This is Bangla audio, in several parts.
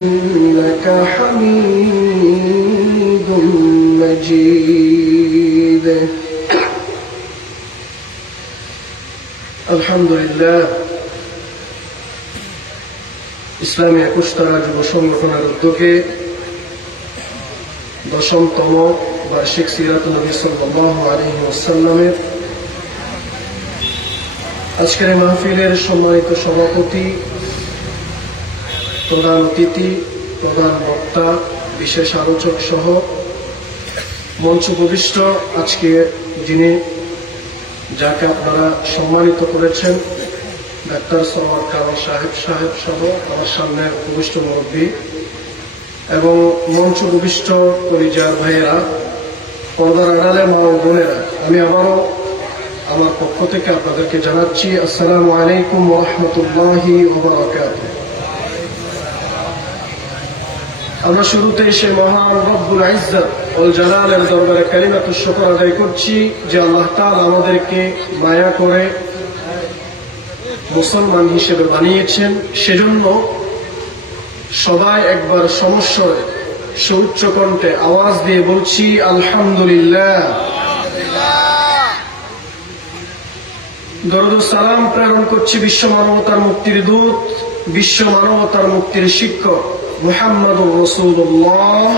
إنك حميد مجيد الحمد لله ইসলামী একুশতলা যুব সংগঠনের উদ্যোগে 10তম বার্ষিক সিরাতুন নবী সাল্লাল্লাহু আলাইহি ওয়াসাল্লামের আজকের মাহফিলের সম্মানিত সভাপতি, প্রধান অতিথি, প্রধান বক্তা, বিশেষ আলোচক সহ মঞ্চ উপবিষ্ট আজকে যিনি যাকে আপনারা সম্মানিত করেছেন, ডাক্তার সরওয়ার কামাল সাহেব সহ আমার সামনে উপবিষ্ট মুরব্বী এবং মঞ্চ উপবিষ্ট পরিযার ভাইয়েরা, পর্দার আড়ালে মা ও বোনেরা, আমি আবারও আমার পক্ষ থেকে আপনাদেরকে জানাচ্ছি আসসালামু আলাইকুম ওয়া রাহমাতুল্লাহি ওয়া বারাকাতুহু। আমরা শুরুতে সেই মহান রব্বুল ইজ্জত ওয়াল জালালের দরবারে কালিমাতুশ শুকর আদায় করছি যে আল্লাহ তাআলা আমাদেরকে মায়া করে মুসলমান হিসেবে বানিয়েছেন। সেজন্য সবাই একবার সমস্বরে সুউচ্চ কণ্ঠে আওয়াজ দিয়ে বলছি আলহামদুলিল্লাহ। দরুদ ও সালাম প্রেরণ করছি বিশ্ব মানবতার মুক্তির দূত, বিশ্ব মানবতার মুক্তির শিক্ষক মুহাম্মদুর রাসূলুল্লাহ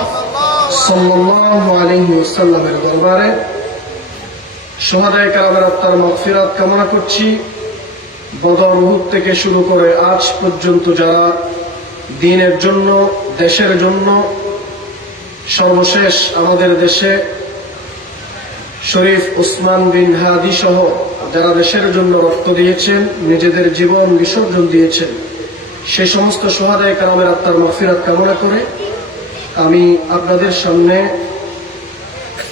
সাল্লাল্লাহু আলাইহি ওয়াসাল্লামের দরবারে। শুহাদায়ে কেরামের আত্মার মাগফিরাত কামনা করছি। বদর, উহুদ থেকে শুরু করে আজ পর্যন্ত যারা দ্বীনের জন্য, দেশের জন্য, সর্বশেষ আমাদের দেশে শরীফ ওসমান বিন হাদি সহ যারা দেশের জন্য রক্ত দিয়েছেন, নিজেদের জীবন বিসর্জন দিয়েছেন, সেই সমস্ত শুহাদায়ে কেরামের আত্মার মাগফিরাত কামনা করে আমি আপনাদের সামনে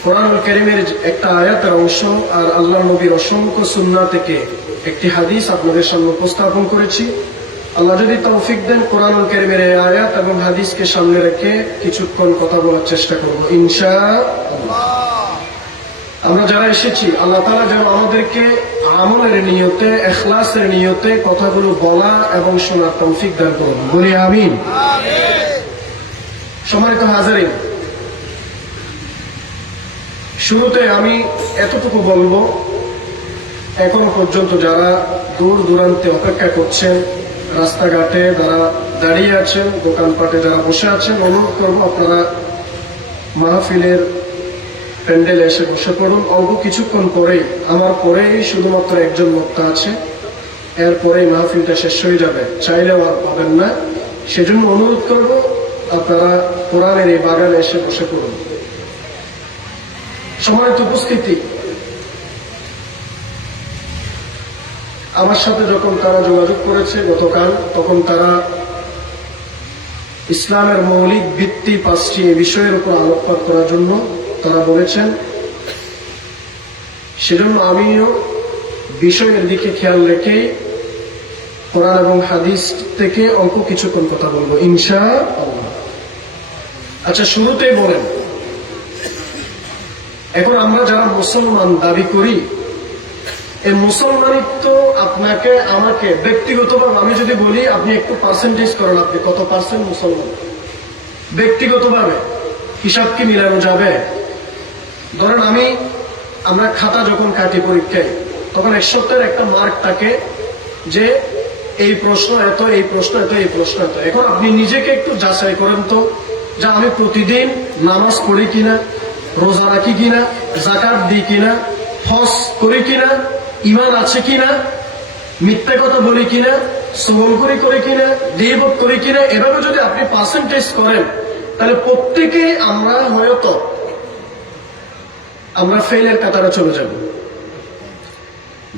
কোরআনুল কারীমের একটা আয়াতের অংশ আর আল্লাহর নবীর অসংখ্য সুন্নাহ থেকে একটি হাদিস আপনাদের সামনে উপস্থাপন করেছি। আল্লাহ যদি তৌফিক দেন, কোরআনুল কারীমের এই আয়াত এবং হাদিসকে সামনে রেখে কিছুক্ষণ কথা বলার চেষ্টা করব ইনশাআল্লাহ। আমরা যারা এসেছি, আল্লাহ তাআলা যেন আমাদেরকে আমলের নিয়তে, ইখলাসের নিয়তে কথাগুলো বলা এবং শোনার তৌফিক দান করুন, বলি আমিন। সম্মানিত হাজিরিন, শুরুতে আমি এতটুকু বলবো, এখনো পর্যন্ত যারা দূর দূরান্তে অপেক্ষা করছেন, রাস্তাঘাটে যারা দাঁড়িয়ে আছেন, দোকানপাটে যারা বসে আছেন, অনুরোধ করবো আপনারা মাহফিলের প্যান্ডেলে এসে বসে পড়ুন। অল্প কিছুক্ষণ পরেই, আমার পরেই শুধুমাত্র একজন বক্তা আছে, এরপরেই মাহফিলটা শেষ হয়ে যাবে, চাইলেও আর পাবেন না। সেজন্য অনুরোধ করব আপনারা কোরআনের এই বাগানে এসে বসে পড়ুন। সম্মানিত উপস্থিতি, আমার সাথে যখন তারা যোগাযোগ করেছে গতকাল, তখন তারা ইসলামের মৌলিক ভিত্তি 5টি বিষয়ের উপর আলোকপাত করার জন্য তারা বলেছেন। সেজন্য আমিও বিষয়ের দিকে খেয়াল রেখে কোরআন এবং হাদিস থেকে অল্প কিছুক্ষণ কথা বলবো ইনশাআল্লাহ। আচ্ছা, শুরুতেই বলেন, এখন আমরা যারা মুসলমান দাবি করি, এই মুসলমানিত্ব আপনাকে আমাকে ব্যক্তিগতভাবে, আমি যদি বলি আপনি একটু পার্সেন্টেজ করেন, আপনি কত পার্সেন্ট মুসলমান ব্যক্তিগতভাবে, হিসাব কি মিলানো যাবে? ধরেন আমরা খাতা যখন কাটি পরীক্ষায়, তখন 1 সপ্তাহের একটা মার্ক থাকে যে এই প্রশ্ন এত, এই প্রশ্ন এত, এই প্রশ্ন এত। এখন আপনি নিজেকে একটু যাচাই করেন তো, যে আমি প্রতিদিন নামাজ পড়ি কিনা, রোজা রাখি কিনা, যাকাত দিই কিনা, হজ করি কিনা, ঈমান আছে কিনা, মিথ্যা কথা বলি কিনা, সুগলখুরি করি কিনা, গীবত করি কিনা। এভাবে যদি আপনি পার্সেন্টেজ করেন, তাহলে প্রত্যেকে আমরা ফেলের কাতারে চলে যাব।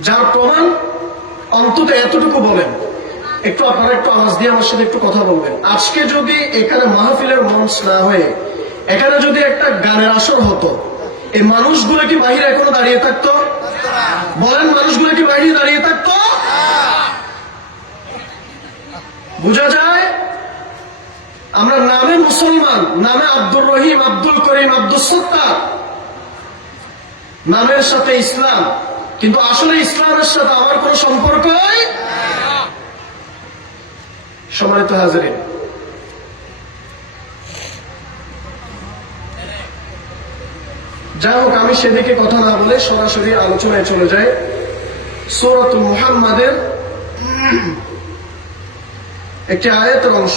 যার প্রমাণ অন্তত এতটুকু বলেন, একটু আপনারা একটু আওয়াজ দিয়ে আমার সাথে একটু কথা বলবেন। আজকে যদি এখানে মাহফিলের মঞ্চ না হয়ে এখানে যদি একটা গানের আসর হতো, এই মানুষগুলো কি বাহিরে এখনো দাঁড়িয়ে থাকতো? বলেন, মানুষগুলো কি বাহিরে দাঁড়িয়ে থাকতো? বোঝা যায় আমরা নামে মুসলমান, নামে আব্দুর রহিম, আব্দুল করিম, আব্দুল সত্তার, নামের সাথে ইসলাম, কিন্তু আসলে ইসলামের সাথে আমার কোন সম্পর্কই। সম্মানিত হাজিরিন, যাই হোক, আমি সেদিকে কথা না বলে সরাসরি আলোচনায় চলে যাই। সূরাতুল মুহাম্মাদের একটি আয়াতের অংশ,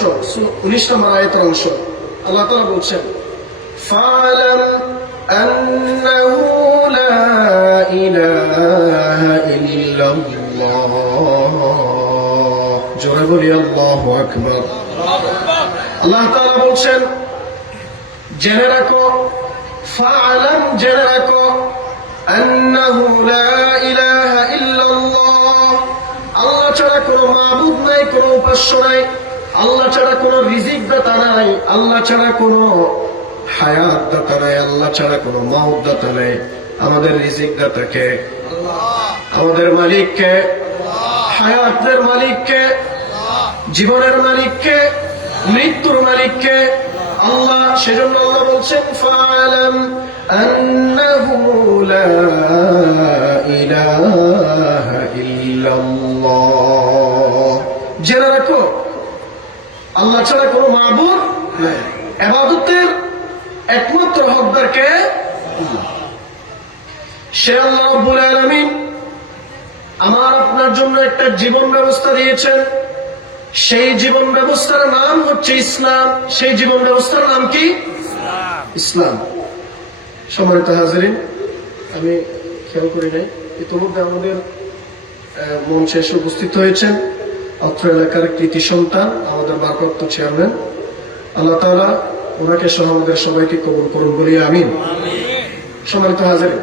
19 নম্বর আয়াতের অংশ। আল্লাহ তাআলা বলছেন, ফা'লাম আন্নাহু লা ইলাহা ইল্লাল্লাহ। জোরে বলি আল্লাহু আকবার। আল্লাহ তাআলা বলছেন, জেনে রাখো, ফা'লাম, জেনে রাখো, আন্নাহু লা ইলাহা ইল্লাল্লাহ, আল্লাহ ছাড়া কোনো মাবুদ নাই, কোনো উপাস্য নাই, আল্লাহ ছাড়া কোনো রিজিক দাতা নাই, আল্লাহ ছাড়া কোনো হায়াত দাতা নাই, আল্লাহ ছাড়া কোনো মাউত দাতা নাই। আমাদের রিজিক দাতাকে, আমাদের মালিককে, হায়াতের মালিককে, জীবনের মালিককে, মৃত্যুর মালিককে আল্লাহ। সেজন্য আল্লাহ বলছেন, ফা'লাম আন্নাহু লা ইলাহা ইল্লাল্লাহ, জেনে রাখো আল্লাহ ছাড়া কোনো মাবুদ নাই, ইবাদতের একমাত্র হকদার কে? সে আল্লাহ রাব্বুল আলামিন আমার আপনার জন্য একটা জীবন ব্যবস্থা দিয়েছেন। সেই জীবন ব্যবস্থার নাম হচ্ছে ইসলাম। সেই জীবন ব্যবস্থার নাম কি? ইসলাম। সম্মানিত হাজিরিন, আমি খেয়াল করি নাই, ইতিমধ্যে আমাদের মঞ্চে এসে উপস্থিত হয়েছেন অত্র এলাকার কৃতি সন্তান, আমাদের ভারপ্রাপ্ত চেয়ারম্যান। আল্লাহ তাআলা ওনাকে সহ আমাদের সবাইকে কবুল করুন বলি আমিন। সম্মানিত হাজিরিন,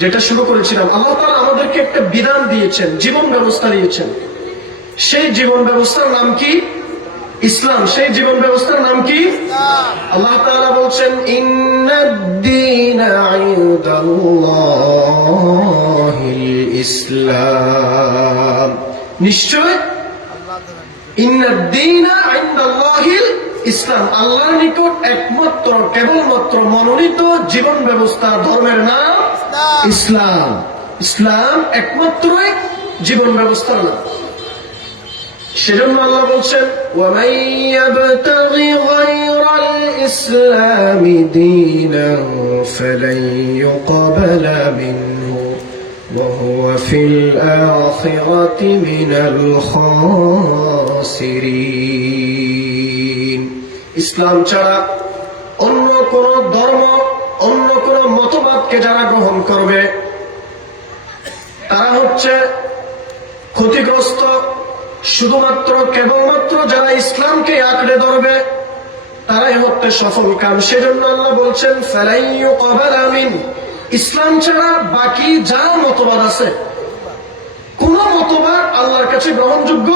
যেটা শুরু করেছিলাম, আল্লাহ তাআলা আমাদেরকে একটা বিধান দিয়েছেন, জীবন ব্যবস্থা দিয়েছেন। সেই জীবন ব্যবস্থার নাম কি? ইসলাম। সেই জীবন ব্যবস্থার নাম কি? আল্লাহ তাআলা বলছেন, ইন্নাদ-দীনা ইনদাল্লাহিল ইসলাম, নিশ্চয় ইন্নাদ-দীনা ইনদাল্লাহিল ইসলাম, আল্লাহর নিকট একমাত্র কেবলমাত্র মনোনীত জীবন ব্যবস্থা, ধর্মের নাম ইসলাম। ইসলাম একমাত্রই জীবন ব্যবস্থার নাম। সেজন্য আল্লাহ বলছেন, ওয়ামান ইয়াবতাগি গায়রাল ইসলামি দীনান ফালান ইউকবালা মিনহু ওয়া হুয়া ফিল আখিরাতি মিনাল খাসিরিন। ইসলাম ছাড়া অন্য কোন ধর্ম, অন্য কোন মতবাদকে যারা গ্রহণ করবে তারা হচ্ছে ক্ষতিগ্রস্ত। শুধুমাত্র কেবলমাত্র যারা ইসলামকে আঁকড়ে ধরবে তারাই হচ্ছে সফল কাম। সেজন্য আল্লাহ বলছেন, ফালাই ইউকবালা মিন, ইসলাম ছাড়া বাকি যা মতবাদ আছে কোন মতবাদ আল্লাহর কাছে গ্রহণযোগ্য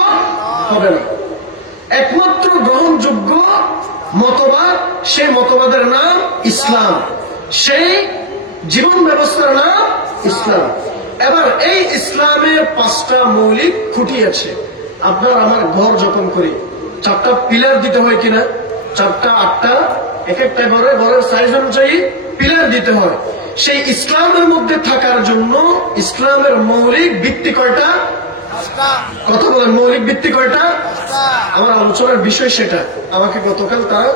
হবে না। একমাত্র গ্রহণযোগ্য মতবাদ, সেই মতবাদের নাম ইসলাম, সেই জীবন ব্যবস্থার নাম ইসলাম। এবার এই ইসলামের 5টা মৌলিক খুঁটি আছে। আপনার আমার ঘর যখন করি 4টা পিলার দিতে হয় কিনা? 4টা 8টা, এক একটা ঘরের সাইজ অনুযায়ী পিলার দিতে হয়। সেই ইসলামের মধ্যে থাকার জন্য ইসলামের মৌলিক ভিত্তি কয়টা? কথা বলেন, মৌলিক ভিত্তি কয়টা? আমার আলোচনার বিষয় সেটা। আমাকে গতকাল তারা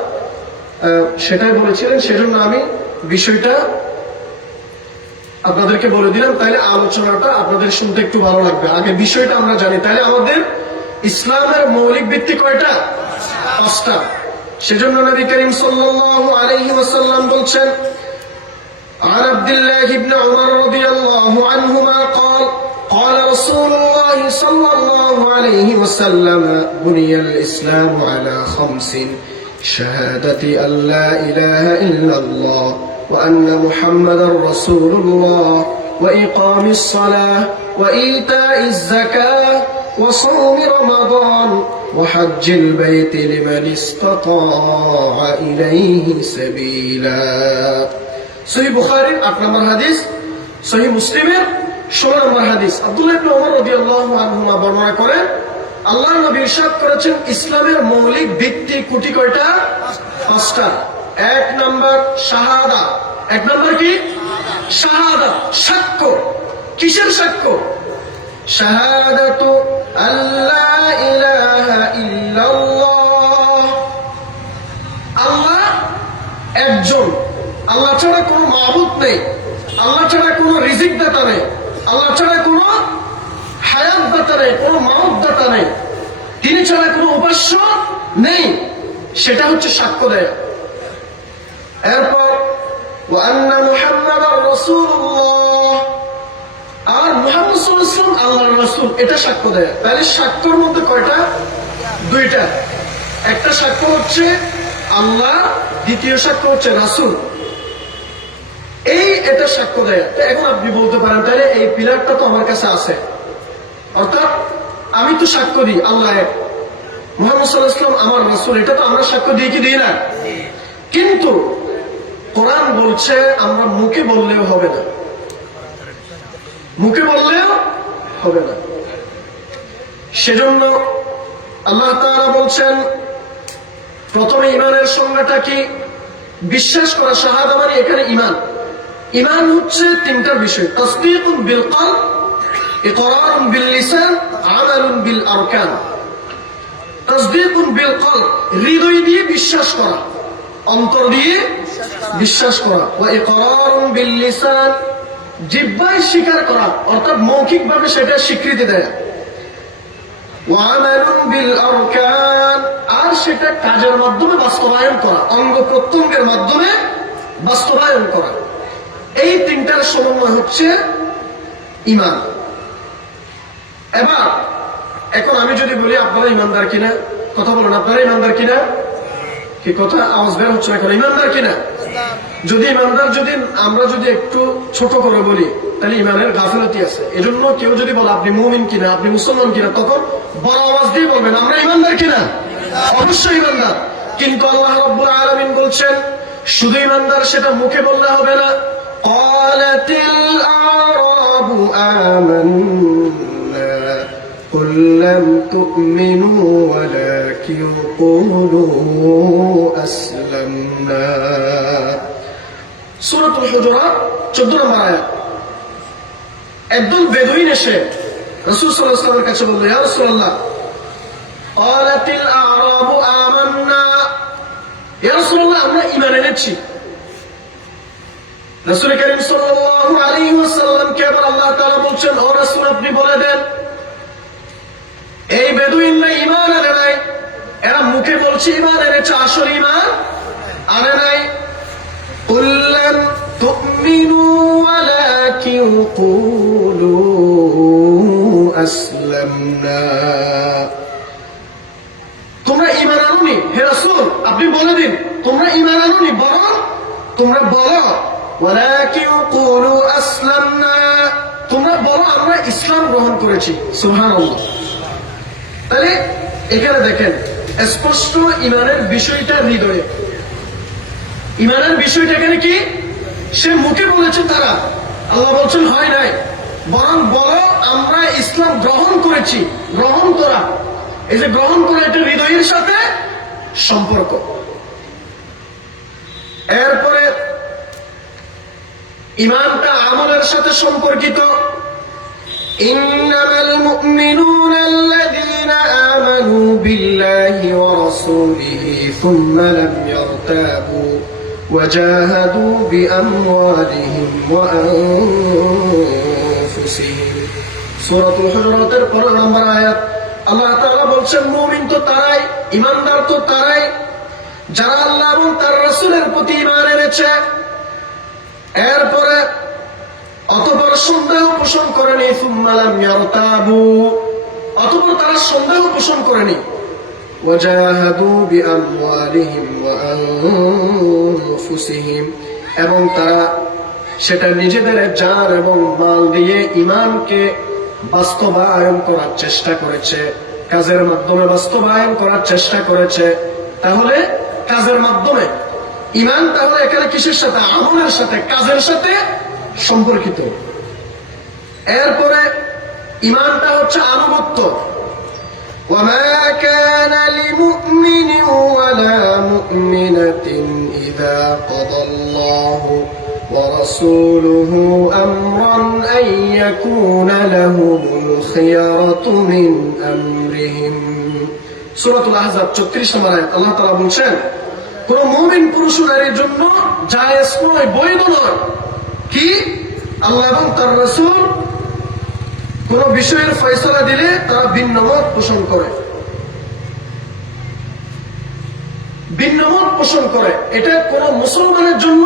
সেটাই বলেছিলেন, সেজন্য আমি বিষয়টা আপনাদেরকে বলে দিলাম, তাইলে আলোচনাটা আপনাদের শুনতে একটু ভালো লাগবে। আগে বিষয়টা আমরা জানি, তাইলে আমাদের ইসলামের মৌলিক ভিত্তি কয়টা? 5টা। সেজন্য নবী করিম সাল্লাল্লাহু আলাইহি ওয়াসাল্লাম বলছেন, عن عبد الله بن عمر رضي الله عنهما قال قال رسول الله صلى الله عليه وسلم بني الإسلام على 5: شهادة أن لا إله إلا الله وأن محمدا رسول الله وإقام الصلاة وإيتاء الزكاة وصوم رمضان وحج البيت لمن استطاع إليه سبيلا. সহিহ বুখারীর 8 নম্বর হাদিস, সহিহ মুসলিমের 16 নম্বর হাদিস। আব্দুল্লাহ ইবনে ওমর রাদিয়াল্লাহু আনহুমা বর্ণনা করেন, আল্লাহর নবী ইরশাদ করেছেন, ইসলামের মৌলিক ভিত্তি খুঁটি কয়টা? 5টা। 1 নম্বর শাহাদা। 1 নম্বর কি? শাহাদা, সাক্ষ্য। কিসের সাক্ষ্য? শাহাদাতু আল্লা ইলাহা ইল্লাল্লাহ, আল্লাহ একজন, আল্লাহ ছাড়া কোনো মাবুদ নেই, আল্লাহ ছাড়া কোনো রিজিক দাতা নেই, আল্লাহ ছাড়া কোনো হায়াত দাতা নেই, কোনো মাউত দাতা নেই, তিনি ছাড়া কোনো উপাস্য নেই, সেটা হচ্ছে সাক্ষ্য দেয়া। এরপর ওয়ান্না মুহাম্মাদার রাসূলুল্লাহ, আর মুহাম্মদ সাল্লাল্লাহু আলাইহি ওয়াসাল্লাম আল্লাহর রাসূল, এটা সাক্ষ্য দেয়। তাহলে সাক্ষ্যের মধ্যে কয়টা? দুইটা। একটা সাক্ষ্য হচ্ছে আল্লাহ, দ্বিতীয় সাক্ষ্য হচ্ছে রাসূল। এটা সাক্ষ্য দেয়। এখন আপনি বলতে পারেন তাহলে এই পিলারটা তো আমার কাছে আছে, অর্থাৎ আমি তো সাক্ষ্য দিই আল্লাহ এক, মুহাম্মদ সাল্লাল্লাহু আলাইহি ওয়াসাল্লাম আমার রাসূল, এটা তো আমরা সাক্ষ্য দিই কি দিই না? কিন্তু কোরআন বলছে আমরা মুখে বললেও হবে না, মুখে বললেও হবে না। সেজন্য আল্লাহ তাআলা বলছেন প্রথমে ইমানের সংজ্ঞাটা কি? বিশ্বাস করা, শাহাদা মানে এখানে ইমান। ইমান হচ্ছে তিনটা বিষয়: তাসদীকুন বিল কলব, ইকরারুন বিল লিসান, আমালুন বিল আরকান। তাসদীকুন বিল কলব, হৃদয় দিয়ে বিশ্বাস করা, অন্তর দিয়ে বিশ্বাস করা। ওয়া ইকরারুন বিল লিসান, জিহ্বায় স্বীকার করা, অর্থাৎ মৌখিকভাবে সেটা স্বীকৃতি দেয়। ওয়া আমালুন বিল আরকান, আর সেটা কাজের মাধ্যমে বাস্তবায়ন করা, অঙ্গ প্রত্যঙ্গের মাধ্যমে বাস্তবায়ন করা। এই তিনটার সমন্বয় হচ্ছে ইমান। এবার এখন আমি যদি বলি আপনারা ইমানদার কিনা, কথা বলেন, আপনারা ইমানদার কিনা? কি কথা? আওয়াজ বের হচ্ছে না কেন? ইমানদার কিনা? যদি ইমানদার, যদি আমরা যদি একটু ছোট করে বলি তাহলে ইমানের গাফিলতি আছে। এজন্য কেউ যদি বলে আপনি মুমিন কিনা, আপনি মুসলমান কিনা, তখন বড় আওয়াজ দিয়ে বলবেন আমরা ইমানদার কিনা। অবশ্যই ইমানদার। কিন্তু আল্লাহ রাব্বুল আলামিন বলছেন শুধু ইমানদার সেটা মুখে বললে হবে না। ক্বালাতিল আরাবু আমান্না কুল লাম তুমিনু ওয়ালাকিন কুলু আসলামনা। সূরাতুল হুজুরাত 14 নম্বর আয়াত। একদল বেদুইন এসে রাসূল সাল্লাল্লাহু আলাইহি ওয়াসাল্লামের কাছে বলল, ইয়া রাসূলুল্লাহ, ক্বালাতিল আরাবু আমান্না, ইয়া রাসূলুল্লাহ আমরা ঈমান এনেছি। রাসূল কারীম সাল্লাল্লাহু আলাইহি ওয়াসাল্লামকে আবার আল্লাহ তাআলা বলছেন, ও রাসূল আপনি বলে দেন এই বেদুইনরা ঈমান আনে নাই, এরা মুখে বলছে ঈমান এনেছে, আসল ঈমান আনে নাই। কুল লাম তুমিনু ওয়ালাকিন কুলু আসলামনা, তোমরা ঈমান আনোনি। হে রাসূল আপনি বলে দিন তোমরা ঈমান আনোনি, বরং তোমরা বলো ওয়ালাকিন কুলু আসলামনা, তোমরা বলো আমরা ইসলাম গ্রহণ করেছি। সুবহানাল্লাহ। তাহলে এখানে দেখেন স্পষ্ট ঈমানের বিষয়টা হৃদয়ে। ঈমানের বিষয়টা এখানে কি? সে মুখে বলেছে তারা, আল্লাহ বলছেন হয় নাই, বরং বলো আমরা ইসলাম গ্রহণ করেছি। গ্রহণ করা, এই যে গ্রহণ করা, এটা হৃদয়ের সাথে সম্পর্ক। এরপরে ঈমানটা আমলের সাথে সম্পর্কিত। ইন্নামাল মুমিনুনা আল্লাযীনা আমানু বিল্লাহি ওয়া রাসূলিহি সুম্মা লাম ইয়ারতাবু ওয়া জাহাদু বিআমওয়ালিহিম ওয়া আনফুসিহিম। সূরাতুল হুজুরাতের 15 নম্বর আয়াত। আল্লাহ তাআলা বলছেন মুমিন তো তারাই, ঈমানদার তো তারাই যারা আল্লাহ এবং তার রাসূলের প্রতি ঈমান এনেছে। এরপরে অতঃপর সন্দেহ পোষণ করেনি, সুম্মা লাম ইয়ারতাবু, অতঃপর তারা সন্দেহ পোষণ করেনি, ওয়া জাহাদু বিআমওয়ালিহিম ওয়া আনফুসিহিম, এবং তারা সেটা নিজেদের জান এবং মাল দিয়ে ঈমানকে বাস্তবায়ন করার চেষ্টা করেছে, কাজের মাধ্যমে বাস্তবায়ন করার চেষ্টা করেছে। তাহলে কাজের মাধ্যমে ঈমান, তাহলে এখানে কিসের সাথে? আমলের সাথে, কাজের সাথে সম্পর্কিত। এরপরে ঈমানটা হচ্ছে আনুগত্য। وما كان لمؤمن ولا مؤمنة إذا قضى الله ورسوله أمرا أن يكون لهم الخيرة من أمرهم। সূরাতুল আহজাব 34 নম্বর আয়াত। আল্লাহ তাআলা বলছেন কোন মুমিন পুরুষ নারীর জন্য জায়েজ নয়, বৈধ নয় কি আল্লাহ এবং তার রাসূল কোন বিষয়ের ফয়সালা দিলে তারা ভিন্ন মত পোষণ করে, ভিন্ন মত পোষণ করে, এটা কোন মুসলমানের জন্য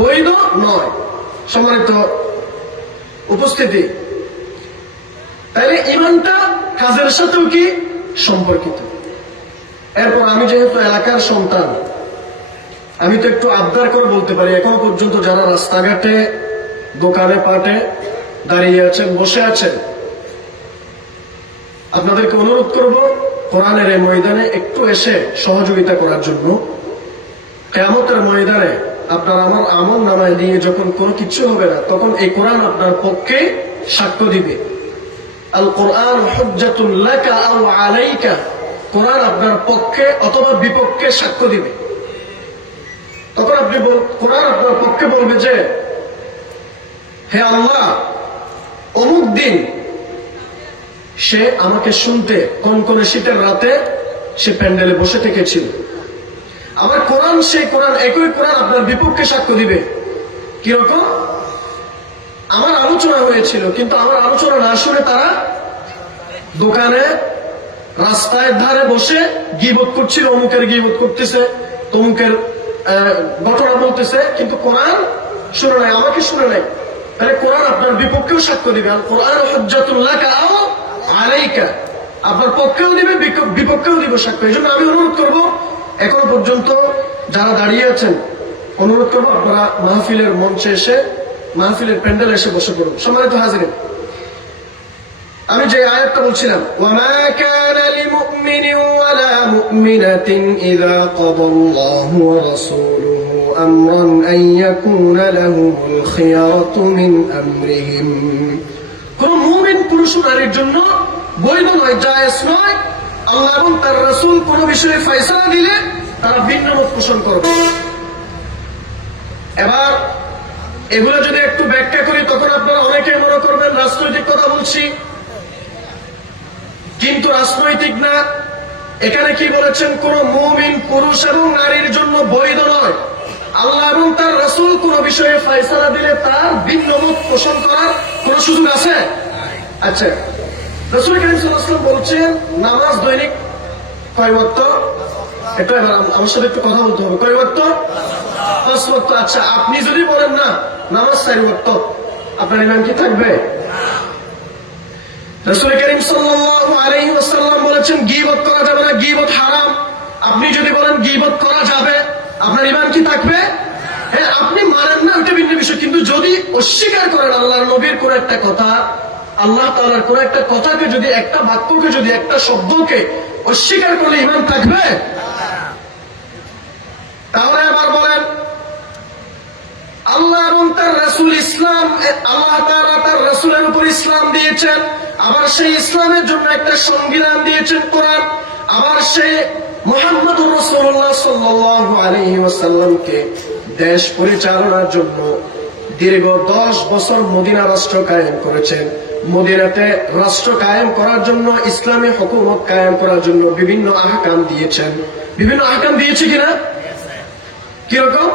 বৈধ নয়। সম্মানিত উপস্থিতি, তাইলে ঈমানটা কাজের সাথেও কি সম্পর্কিত। এরপর আমি যেহেতু এলাকার সন্তান, আমি তো একটু আবদার করে বলতে পারি, এখনো পর্যন্ত যারা রাস্তাঘাটে দোকানে পাটে দাঁড়িয়ে আছেন, বসে আছেন, আপনাদেরকে অনুরোধ করব কোরআনের এই ময়দানে একটু এসে সহযোগিতা করার জন্য। কিয়ামতের ময়দানে আপনার আমার আমল নামায় দিয়ে যখন কোনো কিছু হবে না, তখন এই কোরআন আপনার পক্ষে সাক্ষ্য দিবে। আল কোরআন হুজ্জাতুন লাকা আও আলাইকা, কোরআন আপনার পক্ষে অথবা বিপক্ষে সাক্ষ্য দিবে। তখন আপনি কোরআন আপনার পক্ষে বলবে যে, হে আল্লাহ, অমুক দিন সে আমাকে শুনতে কনকনে শীতের রাতে সে প্যান্ডেলে বসে থেকেছিল। আমার কোরআন, সেই কোরআন, একই কোরআন আপনার বিপক্ষে সাক্ষ্য দিবে। কিরকম? আমার আলোচনা হয়েছিল, কিন্তু আমার আলোচনা না শুনে তারা দোকানে রাস্তায় ধারে বসে গীবত করছিল, অমুকের গীবত করতেছে, তমুকের ঘটনা বলতেছে, কিন্তু কোরআন শুনে নাই, আমাকে শুনে নাই। তাহলে কোরআন আপনার বিপক্ষেও সাক্ষ্য দিবে। আর কোরআন হুজ্জাতুন লাকা আও আলাইকা, আপনার পক্ষেও দিবে, বিপক্ষেও দিবে সাক্ষ্য। এই জন্য আমি অনুরোধ করবো, এখনো পর্যন্ত যারা দাঁড়িয়ে আছেন, অনুরোধ করবো আপনারা মাহফিলের মঞ্চে এসে, মাহফিলের প্যান্ডেলে এসে বসে পড়ুন। সম্মানিত হাজিরিন, আমি যে আয়াতটা বলছিলাম, ওয়ামা কানা লিমুমিনিন ওয়ালা মুমিনাতিন ইযা কাদাল্লাহু ওয়া রাসূলুহু আমরান আন ইয়াকুনা লাহুমুল খিয়ারাতু মিন আমরিহিম। কোন মুমিন পুরুষ নারীর জন্য বৈধ নয়, জায়েজ নয়, আল্লাহ এবং তার রাসূল কোন বিষয়ে ফয়সালা দিলে তারা ভিন্ন মত পোষণ করবে। এবার এগুলো যদি একটু ব্যাখ্যা করি, তখন আপনারা অনেকে মনে করবেন রাজনৈতিক কথা বলছি, কিন্তু রাজনৈতিক না। এখানে কি বলেছেন? কোন মুমিন পুরুষ এবং নারীর জন্য বৈধ নয়, আল্লাহ এবং তার রাসূল কোন বিষয়ে ফয়সালা দিলে তার ভিন্ন মত পোষণ করার কোন সুযোগ আছে? আচ্ছা, রাসূল কারীম সাল্লাল্লাহু আলাইহি ওয়াসাল্লাম বলছেন নামাজ দৈনিক কয় ওয়াক্ত? একটু এবার আমার সাথে একটু কথা বলতে হবে। কয় ওয়াক্ত? 5 ওয়াক্ত। আচ্ছা, আপনি যদি বলেন না নামাজ 4 ওয়াক্ত, আপনার ঈমান কি থাকবে? রাসূল কারীম সাল্লাল্লাহু আলাইহি ওয়াসাল্লাম বলেছেন গীবত করা যাবে না, গীবত হারাম। আপনি যদি বলেন গীবত করা যাবে, আপনার ঈমান কি থাকবে? হ্যাঁ, আপনি মানেন না, ওটা ভিন্ন বিষয়। কিন্তু যদি অস্বীকার করেন আল্লাহর নবীর কোন একটা কথা, আল্লাহ তাআলার কোন একটা কথাকে, যদি একটা বাক্যকে, যদি একটা শব্দকে অস্বীকার করলে ঈমান থাকবে? তাহলে আবার বলেন আল্লাহ এবং তার রাসূল ইসলাম, আল্লাহ তাআলা তার রাসূলের উপর ইসলাম দিয়েছেন, আবার সেই ইসলামের জন্য একটা সংবিধান দিয়েছেন কোরআন, আবার সেই মুহাম্মদুর রাসূলুল্লাহ সাল্লাল্লাহু আলাইহি ওয়াসাল্লামকে দেশ পরিচালনার জন্য দীর্ঘ 10 বছর মদিনা রাষ্ট্র কায়েম করেছেন। মদিনাতে রাষ্ট্র কায়েম করার জন্য, ইসলামী হুকুমত কায়েম করার জন্য বিভিন্ন আহকাম দিয়েছেন। বিভিন্ন আহকাম দিয়েছে কিনা? কিরকম?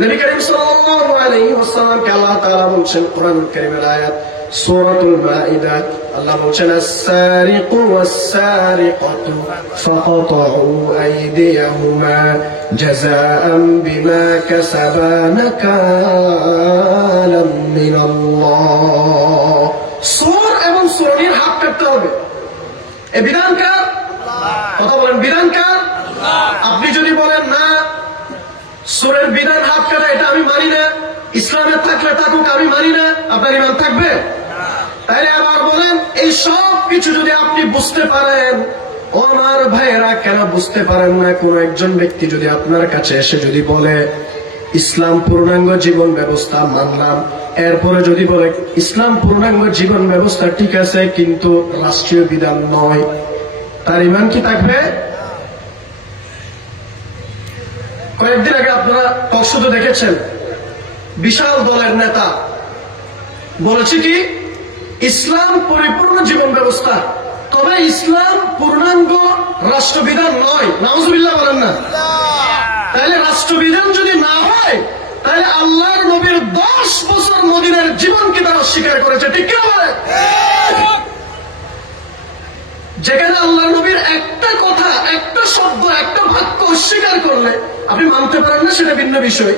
নবী করিম সাল্লাল্লাহু আলাইহি ওয়াসাল্লামকে আল্লাহ তাআলা বলছেন কোরআনুল কারীমের আয়াত সূরাতুল মাইদা, আল্লাহ বলছেন আস-সারিকু ওয়াস-সারিকাতু ফাকাতউ আইদিয়াহুমা জাযাআন বিমা কাসাবা নাকালাম মিনাল্লাহ। সূর এবং সূরনির হাত কাটতে হবে। এই বিধান কার? কথা বলেন, বিধান কার? আপনি যদি বলেন না সূরের বিধান হাত কাটা, এটা আমি মানি না, ইসলামে থাকলে থাকুক, আমি মানি না, আপনার ঈমান থাকবে? তাইলে আবার বলেন, এই সব কিছু যদি আপনি বুঝতে পারেন, ও আমার ভাইয়েরা, কেন বুঝতে পারেন না? কোন একজন ব্যক্তি যদি আপনার কাছে এসে যদি বলে ইসলাম পূর্ণাঙ্গ জীবন ব্যবস্থা মানলাম, এরপরে যদি বলে ইসলাম পূর্ণাঙ্গ জীবন ব্যবস্থা ঠিক আছে কিন্তু রাষ্ট্রীয় বিধান নয়, তার ঈমান কি থাকবে? কয়েকদিন আগে আপনারা টকশোতে দেখেছেন, বিশাল দলের নেতা বলেছে কি ইসলাম পরিপূর্ণ জীবন ব্যবস্থা, তবে ইসলাম পূর্ণাঙ্গ রাষ্ট্রবিধান নয়। নাউজুবিল্লাহ বলেন না? তাহলে রাষ্ট্রবিধান যদি না হয়, তাহলে আল্লাহর নবীর 10 বছর মদিনার জীবনকে তারা অস্বীকার করেছে, ঠিক কিনা বলেন? যেখানে আল্লাহর নবীর একটা কথা, একটা শব্দ, একটা বাক্য অস্বীকার করলে আপনি মানতে পারেন না, সেটা ভিন্ন বিষয়।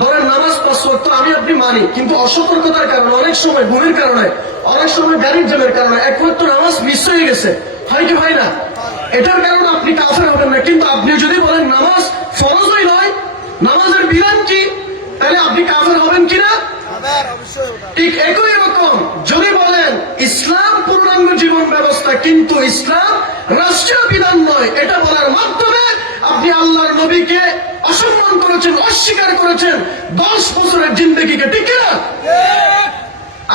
ধরেন নামাজ 5 ওয়াক্ত আমি আপনি মানি, কিন্তু অসতর্কতার কারণে, অনেক সময় ঘুমের কারণে, অনেক সময় গাড়ির জ্যামের কারণে 1 ওয়াক্ত নামাজ মিস হয়ে গেছে, হয় কি হয় না? এটার কারণে আপনি কাফের হবেন না। কিন্তু আপনি যদি বলেন নামাজ ফরজই নয়, নামাজের বিধান কি, তাহলে আপনি কাফের হবেন কিনা? ঠিক একই রকম যদি বলেন ইসলাম পূর্ণাঙ্গ জীবন ব্যবস্থা, কিন্তু ইসলাম রাষ্ট্রীয় বিধান নয়, এটা বলার মাধ্যমে আপনি আল্লাহর নবীকে অসম্মান করেছেন, অস্বীকার করেছেন 10 বছরের জিন্দেগিকে, ঠিক কিনা?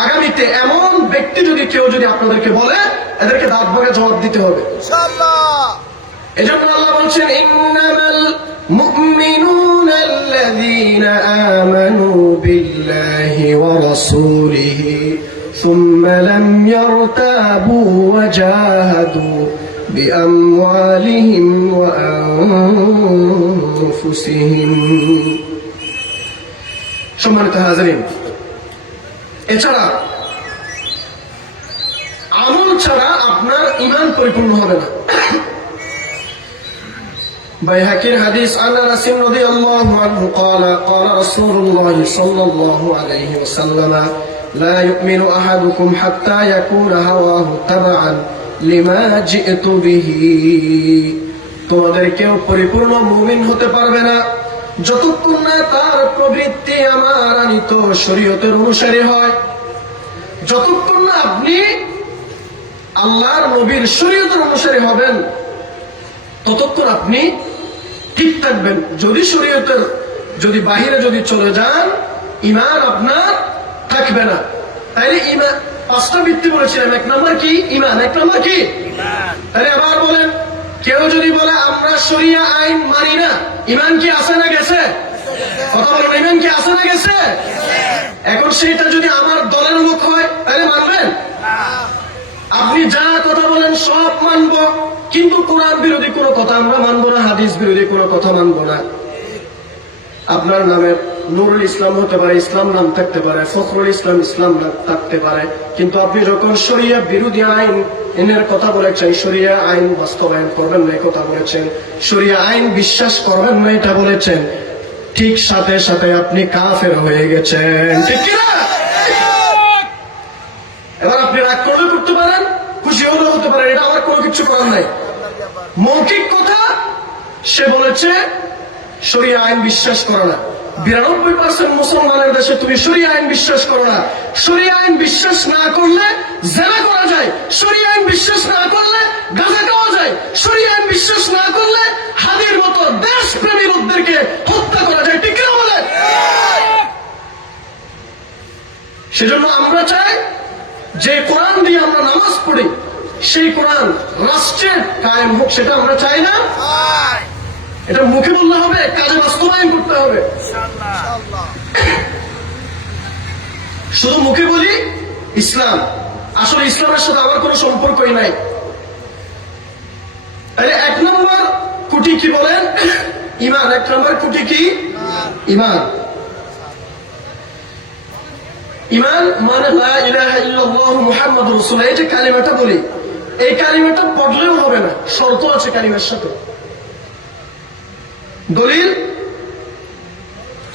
আগামীতে এমন ব্যক্তি যদি কেউ যদি আপনাদেরকে বলে, এদেরকে দাঁত ভাঙা জবাব দিতে হবে ইনশাআল্লাহ। এজন্য আল্লাহ বলছেন, ইন্নামাল মুমিনুনা আল্লাযীনা আমানু বিল্লাহি ওয়া রাসূলিহি সুম্মা লাম ইয়ারতাবু ওয়া জাহাদু বিআমওয়ালিহিম ওয়া আনফুসিহিম। সম্মানিত হাজিরিন, এছাড়া আমল ছাড়া আপনার ঈমান পরিপূর্ণ হবে না। বাইহাকির হাদিস, আন আনাস রাদিয়াল্লাহু আনহু قال قال رسول الله صلى الله عليه وسلم لا يؤمن احدكم حتى يكون هواه تبعا لما جئت به। তোমাদের কেউ পরিপূর্ণ মুমিন হতে পারবে না যতক্ষণ না তার প্রবৃত্তি আমার আনিত শরীয়তের অনুসারী হয়। যতক্ষণ না আপনি আল্লাহর নবীর শরীয়তের অনুসারী হবেন, ততক্ষণ আপনি ঠিক থাকবেন। যদি শরীয়তের যদি বাহিরে যদি চলে যান, ঈমান আপনার থাকবে না। তাইলে ঈমান 5টা ভিত্তি বলেছিলাম। 1 নম্বর কি? ঈমান। 1 নম্বর কি? ঈমান। তাহলে আবার বলেন, কেউ যদি বলে আমরা শরিয়া আইন মানি না, ঈমান কি আছে না গেছে? কথা বলেন, ঈমান কি আছে না গেছে? এখন সেটা যদি আমার দলের লোক হয়, তাহলে মানবেন? আপনি যা কথা বলেন সব মানবো, কিন্তু কোরআন বিরোধী কোনো কথা আমরা মানবো না, হাদিস বিরোধী কোনো কথা মানবো না। আপনার নামে নুরুল ইসলাম হতে পারে, ইসলাম নাম থাকতে পারে, ফখরুল ইসলাম ইসলাম নাম থাকতে পারে, কিন্তু আপনি যখন শরিয়া বিরোধী আইন এর কথা বলেছেন, শরিয়া আইন বাস্তবায়ন করবেন না কথা বলেছেন, শরিয়া আইন বিশ্বাস করবেন না এটা বলেছেন, ঠিক সাথে সাথে আপনি কাফের হয়ে গেছেন, ঠিক কিনা? এবার আপনি রাগ করলে করতে পারেন, খুশি হলেও হতে পারেন, এটা আমার কোনো কিছু করার নাই। মৌখিক কথা সে বলেছে শরিয়া আইন বিশ্বাস করো না। 92% মুসলমানের দেশে তুমি শরিয়া আইন বিশ্বাস করো না। শরিয়া আইন বিশ্বাস না করলে জেনা করা যায়, শরিয়া আইন বিশ্বাস না করলে গাঁজা খাওয়া যায়, শরিয়া আইন বিশ্বাস না করলে হাদির মতো দেশপ্রেমী লোকদেরকে হত্যা করা যায়, ঠিক না বলে? সেজন্য আমরা চাই যে কোরআন দিয়ে আমরা নামাজ পড়ি, সেই কোরআন রাষ্ট্রের কায়েম হোক, সেটা আমরা চাই না। এটা মুখে বললে হবে, কাজে বাস্তবায়ন করতে হবে। শুধু মুখে বলি ইসলাম, আসলে ইসলামের সাথে আমার কোনো সম্পর্কই নাই। তাহলে 1 নম্বর কুটি কি বলেন? ঈমান। 1 নম্বর কুটি কি? ঈমান। ঈমান মানে লা ইলাহা ইল্লাল্লাহু মুহাম্মাদুর রাসূলুল্লাহ, এই যে কালিমাটা বলি, এই কালিমাটা পড়লেও হবে না, শর্ত আছে কালিমার সাথে। দলিল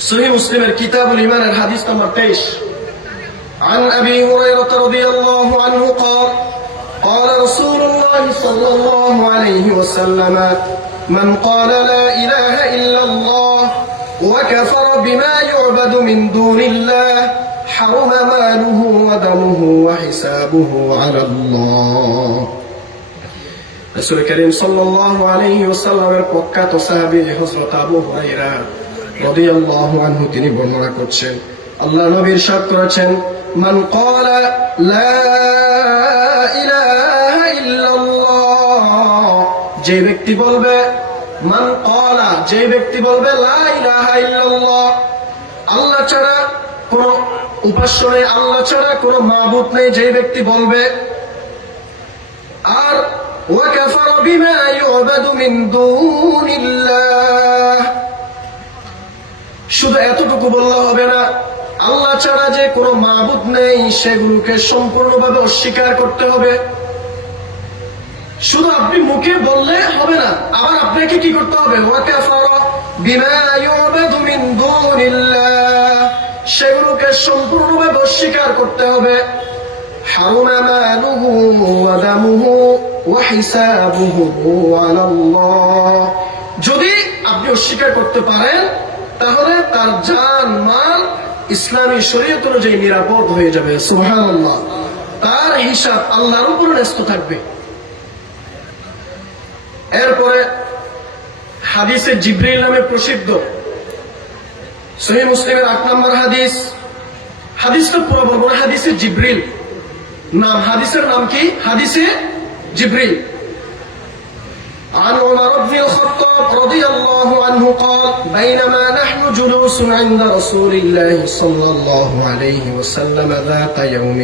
সহিহ মুসলিমের কিতাবুল ঈমানের হাদিস নাম্বার 23, عن أبي هريرة رضي الله عنه قال قال رسول الله صلى الله عليه وسلم من قال لا إله إلا الله وكفر بما يعبد من دون الله حرم ماله ودمه وحسابه على الله। রাসূল করিম সাল্লাল্লাহু আলাইহি ওয়াসাল্লামের প্রখ্যাত সাহাবী হযরত আবু হুরায়রা রাদিয়াল্লাহু আনহু তিনি বর্ণনা করছেন, আল্লাহ নবী ইরশাদ করেছেন, মান ক্বালা লা ইলাহা ইল্লাল্লাহ, যে ব্যক্তি বলবে, মান ক্বালা, যে ব্যক্তি বলবে লা ইলাহা ইল্লাল্লাহ, আল্লাহ ছাড়া কোনো উপাস্য নেই, আল্লাহ ছাড়া কোনো মাবুদ নেই, যে ব্যক্তি বলবে, আর ওয়া কাফারা বিমা ইউবাদু মিন দুনিল্লাহ, শুধু এতটুকু বললে হবে না, আল্লাহ ছাড়া যে কোনো মাবুদ নেই সেগুলোকে সম্পূর্ণভাবে অস্বীকার করতে হবে। শুধু আপনি মুখে বললে হবে না, আবার আপনাকে কি করতে হবে? ওয়াকাফারা বিমা ইউবাদু মিন দুনিল্লাহ, সেগুলোকে সম্পূর্ণভাবে অস্বীকার করতে হবে। হারামা মালুহু ওয়া দামুহু ওয়া হিসাবুহু আলাল্লাহ, যদি আপনি অস্বীকার করতে পারেন তাহলে তার জান মাল ইসলামী শরীয়ত অনুযায়ী নিরাপদ হয়ে যাবে। সুবহানাল্লাহ, তার হিসাব আল্লাহর উপর ন্যস্ত থাকবে। এরপরে হাদিসে জিবরিল নামে প্রসিদ্ধ সহিহ মুসলিমের 8 নম্বর হাদিস, হাদিসটা পুরো বলবো না, হাদিসে জিবরিল নাম, হাদিসের নাম কি? হাদিসে জিবরিল। عن عمر بن الخطاب رضي الله عنه قال بينما نحن جلوس عند رسول الله صلى الله عليه وسلم ذات يوم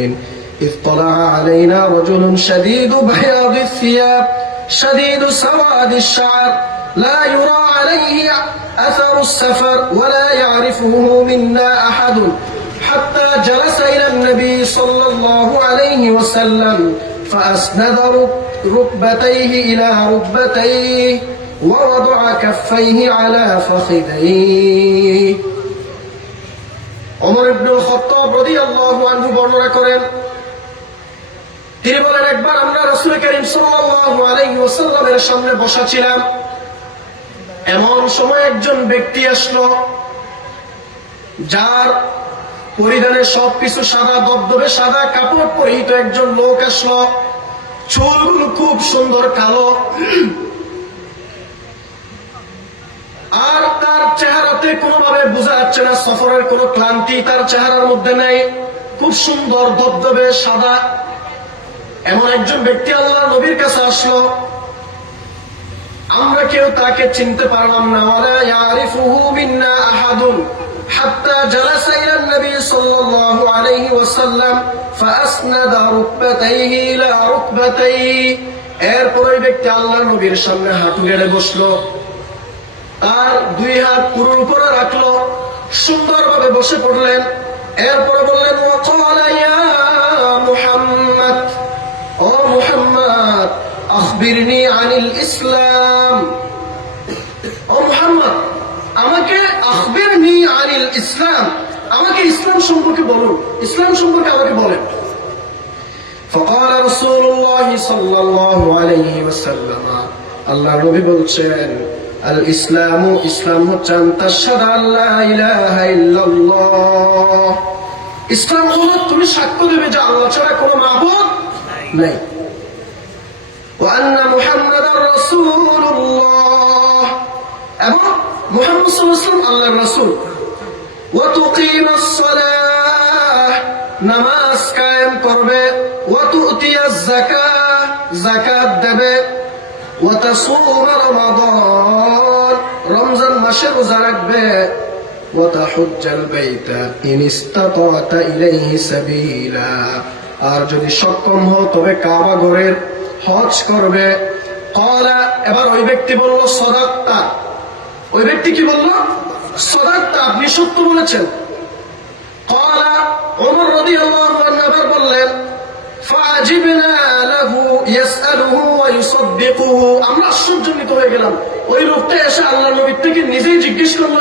إذ طلع علينا رجل شديد بياض الثياب شديد سواد الشعر لا يرى عليه أثر السفر ولا يعرفه منا أحد حتى جلس إلى النبي صلى الله عليه وسلم فأسند ركبتيه إلى ركبتيه ووضع كفيه على فخذيه। ওমর ইবনুল খাত্তাব রাদিয়াল্লাহু আনহু বর্ণনা করেন, তিনি বলেন, একবার আমরা রাসূল করিম সাল্লাল্লাহু আলাইহি ওয়াসাল্লামের সামনে বসা ছিলাম, এমন সময় একজন ব্যক্তি আসলো যার পরিধানে সবকিছু সাদা, দবদবে সাদা কাপড় পরিহিত একজন লোক আসলো। চুলগুলো খুব সুন্দর কালো, আর তার চেহারাতে কোনোভাবে বোঝা যাচ্ছে না সফরের কোনো ক্লান্তি তার চেহারার মধ্যে নেই, খুব সুন্দর দবদবে সাদা। এমন একজন ব্যক্তি আল্লাহ নবীর কাছে আসলো, আমরা কেউ তাকে চিনতে পারলাম না। ওয়ালা ইয়ারিফুহু মিন্না আহাদুন হাত্তা জালাসা ইলা নবী সাল্লাল্লাহু আলাইহি ওয়াসাল্লাম ফাসনাদা রুকবাতাইহি ইলা রুকবাতাইহি। এরপর ওই ব্যক্তি আল্লাহ নবীর সামনে হাঁটু গেড়ে বসলো, তার দুই হাত পুরোর উপরে রাখলো, সুন্দরভাবে বসে পড়লেন। এরপর বললেন, ওয়াকালা ইয়া মুহাম্মদ, ও মুহাম্মদ, আখবিরনি আনিল ইসলাম, ও মুহাম্মদ আমাকে আখবিরনি আনিল ইসলাম, আমাকে ইসলাম সম্পর্কে বলুন, ইসলাম সম্পর্কে আমাকে বলেন। فقال رسول الله صلى الله عليه وسلم, আল্লাহ নবী বলছেন, আল ইসলামু, ইসলাম হচ্ছে আনতাশহাদু আল্লা ইলাহা ইল্লাল্লাহ, ইসলাম হলো তুমি সাক্ষ্য দেবে যে আল্লাহ ছাড়া কোনো মাবুদ নেই, ওয়া আন্না মুহাম্মাদার রাসূলুল্লাহ, এবং মুহাম্মদ সাল্লাল্লাহু আলাইহি ওয়াসাল্লাম আল্লাহর রাসূল, ওয়া তুকিমাস সালাহ, নামাজ কায়েম করবে, ওয়া তুতিয়াজ যাকাহ, যাকাত দেবে, ওয়া তাসুম রমাদান, রমজান মাসে রোজা রাখবে, ওয়া তাহুজ্জাল বাইতা ইন ইসতাতা'তা ইলাইহি সাবিলা, আর যদি সক্ষম হও তবে কাবা ঘরের হজ করবে। ক্বালা, এবার ওই ব্যক্তি বলল, সাদাক্তা, ওই ব্যক্তি কি বলল? সাদাক্তা, আপনি সত্য বলেছেন। ক্বালা, ওমর রাদিয়াল্লাহু আনহু এবার বললেন, ফাআজিবনা লাহু ইয়াসআলুহু ওয়া ইউসাদ্দিকুহু, আমরা আশ্চর্যান্বিত হয়ে গেলাম। ওই লোকটা এসে আল্লাহর নবী থেকে নিজেই জিজ্ঞেস করলো,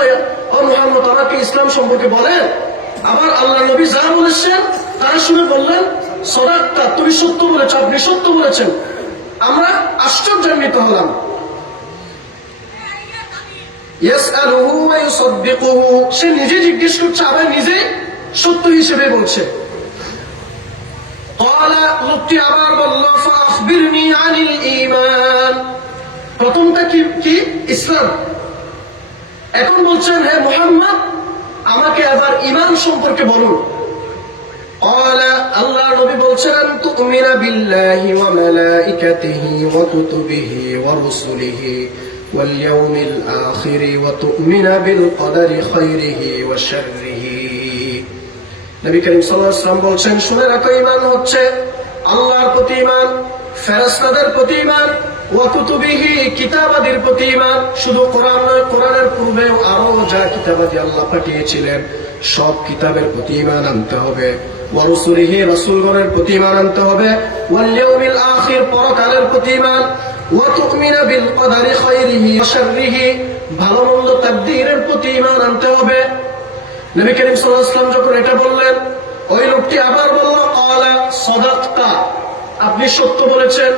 ও মুহাম্মদ আমাকে ইসলাম সম্পর্কে বলেন। আবার আল্লাহর নবী যা বলেছেন তারা শুনে বললেন, সাদাক্তা, তুমি সত্য বলেছো, আপনি সত্য বলেছেন। আমরা আশ্চর্যান্বিত হলাম। ইয়াসআলুহু ওয়া ইউসাদ্দিকুহু, সে নিজে জিজ্ঞেস করছে, আবার নিজে সত্য হিসেবে বলছে। ক্বালা, লোকটি আবার বলল, ফাআখবিরনি আনিল ঈমান, প্রথমটা কি? ইসলাম। এখন বলছেন, হে মুহাম্মদ আমাকে আবার ঈমান সম্পর্কে বলুন। ক্বালা, আল্লাহ নবী বলছেন, তুমিনা বিল্লাহি ওয়া মালাইকাতিহি ওয়া কুতুবিহি ওয়া রুসুলিহি ওয়াল ইয়াউমিল আখির ওয়া তুমিনা বিল কদরি খাইরিহি ওয়া শাররিহি। নবী করিম সাল্লাল্লাহু আলাইহি ওয়াসাল্লাম বলছেন, শুনে রাখো, ঈমান হচ্ছে আল্লাহর প্রতি ঈমান, ফেরেশতাদের প্রতি ঈমান, ওয়া কুতুবিহি, কিতাবাদির প্রতি ঈমান, শুধু কোরআন নয়, কোরআনের পূর্ব পূর্বে আরো যা কিতাবাদি আল্লাহ পাঠিয়েছিলেন সব কিতাবের প্রতি ঈমান আনতে হবে, ওয়া রাসূলিহি রাসূলগণের প্রতি ঈমান আনতে হবে, ওয়াল ইয়াউমিল আখির পরকালের প্রতি ঈমান, ওয়া তুমিনা বিল কদারি খায়রিহি ওয়া শাররিহি ভালো মন্দ তাকদীরের প্রতি ঈমান আনতে হবে। নবী করিম সাল্লাল্লাহু আলাইহি ওয়াসাল্লাম যখন এটা বললেন, ওই লোকটি আবার বলল, ক্বালা সাদাকতা, আপনি সত্য বলেছেন।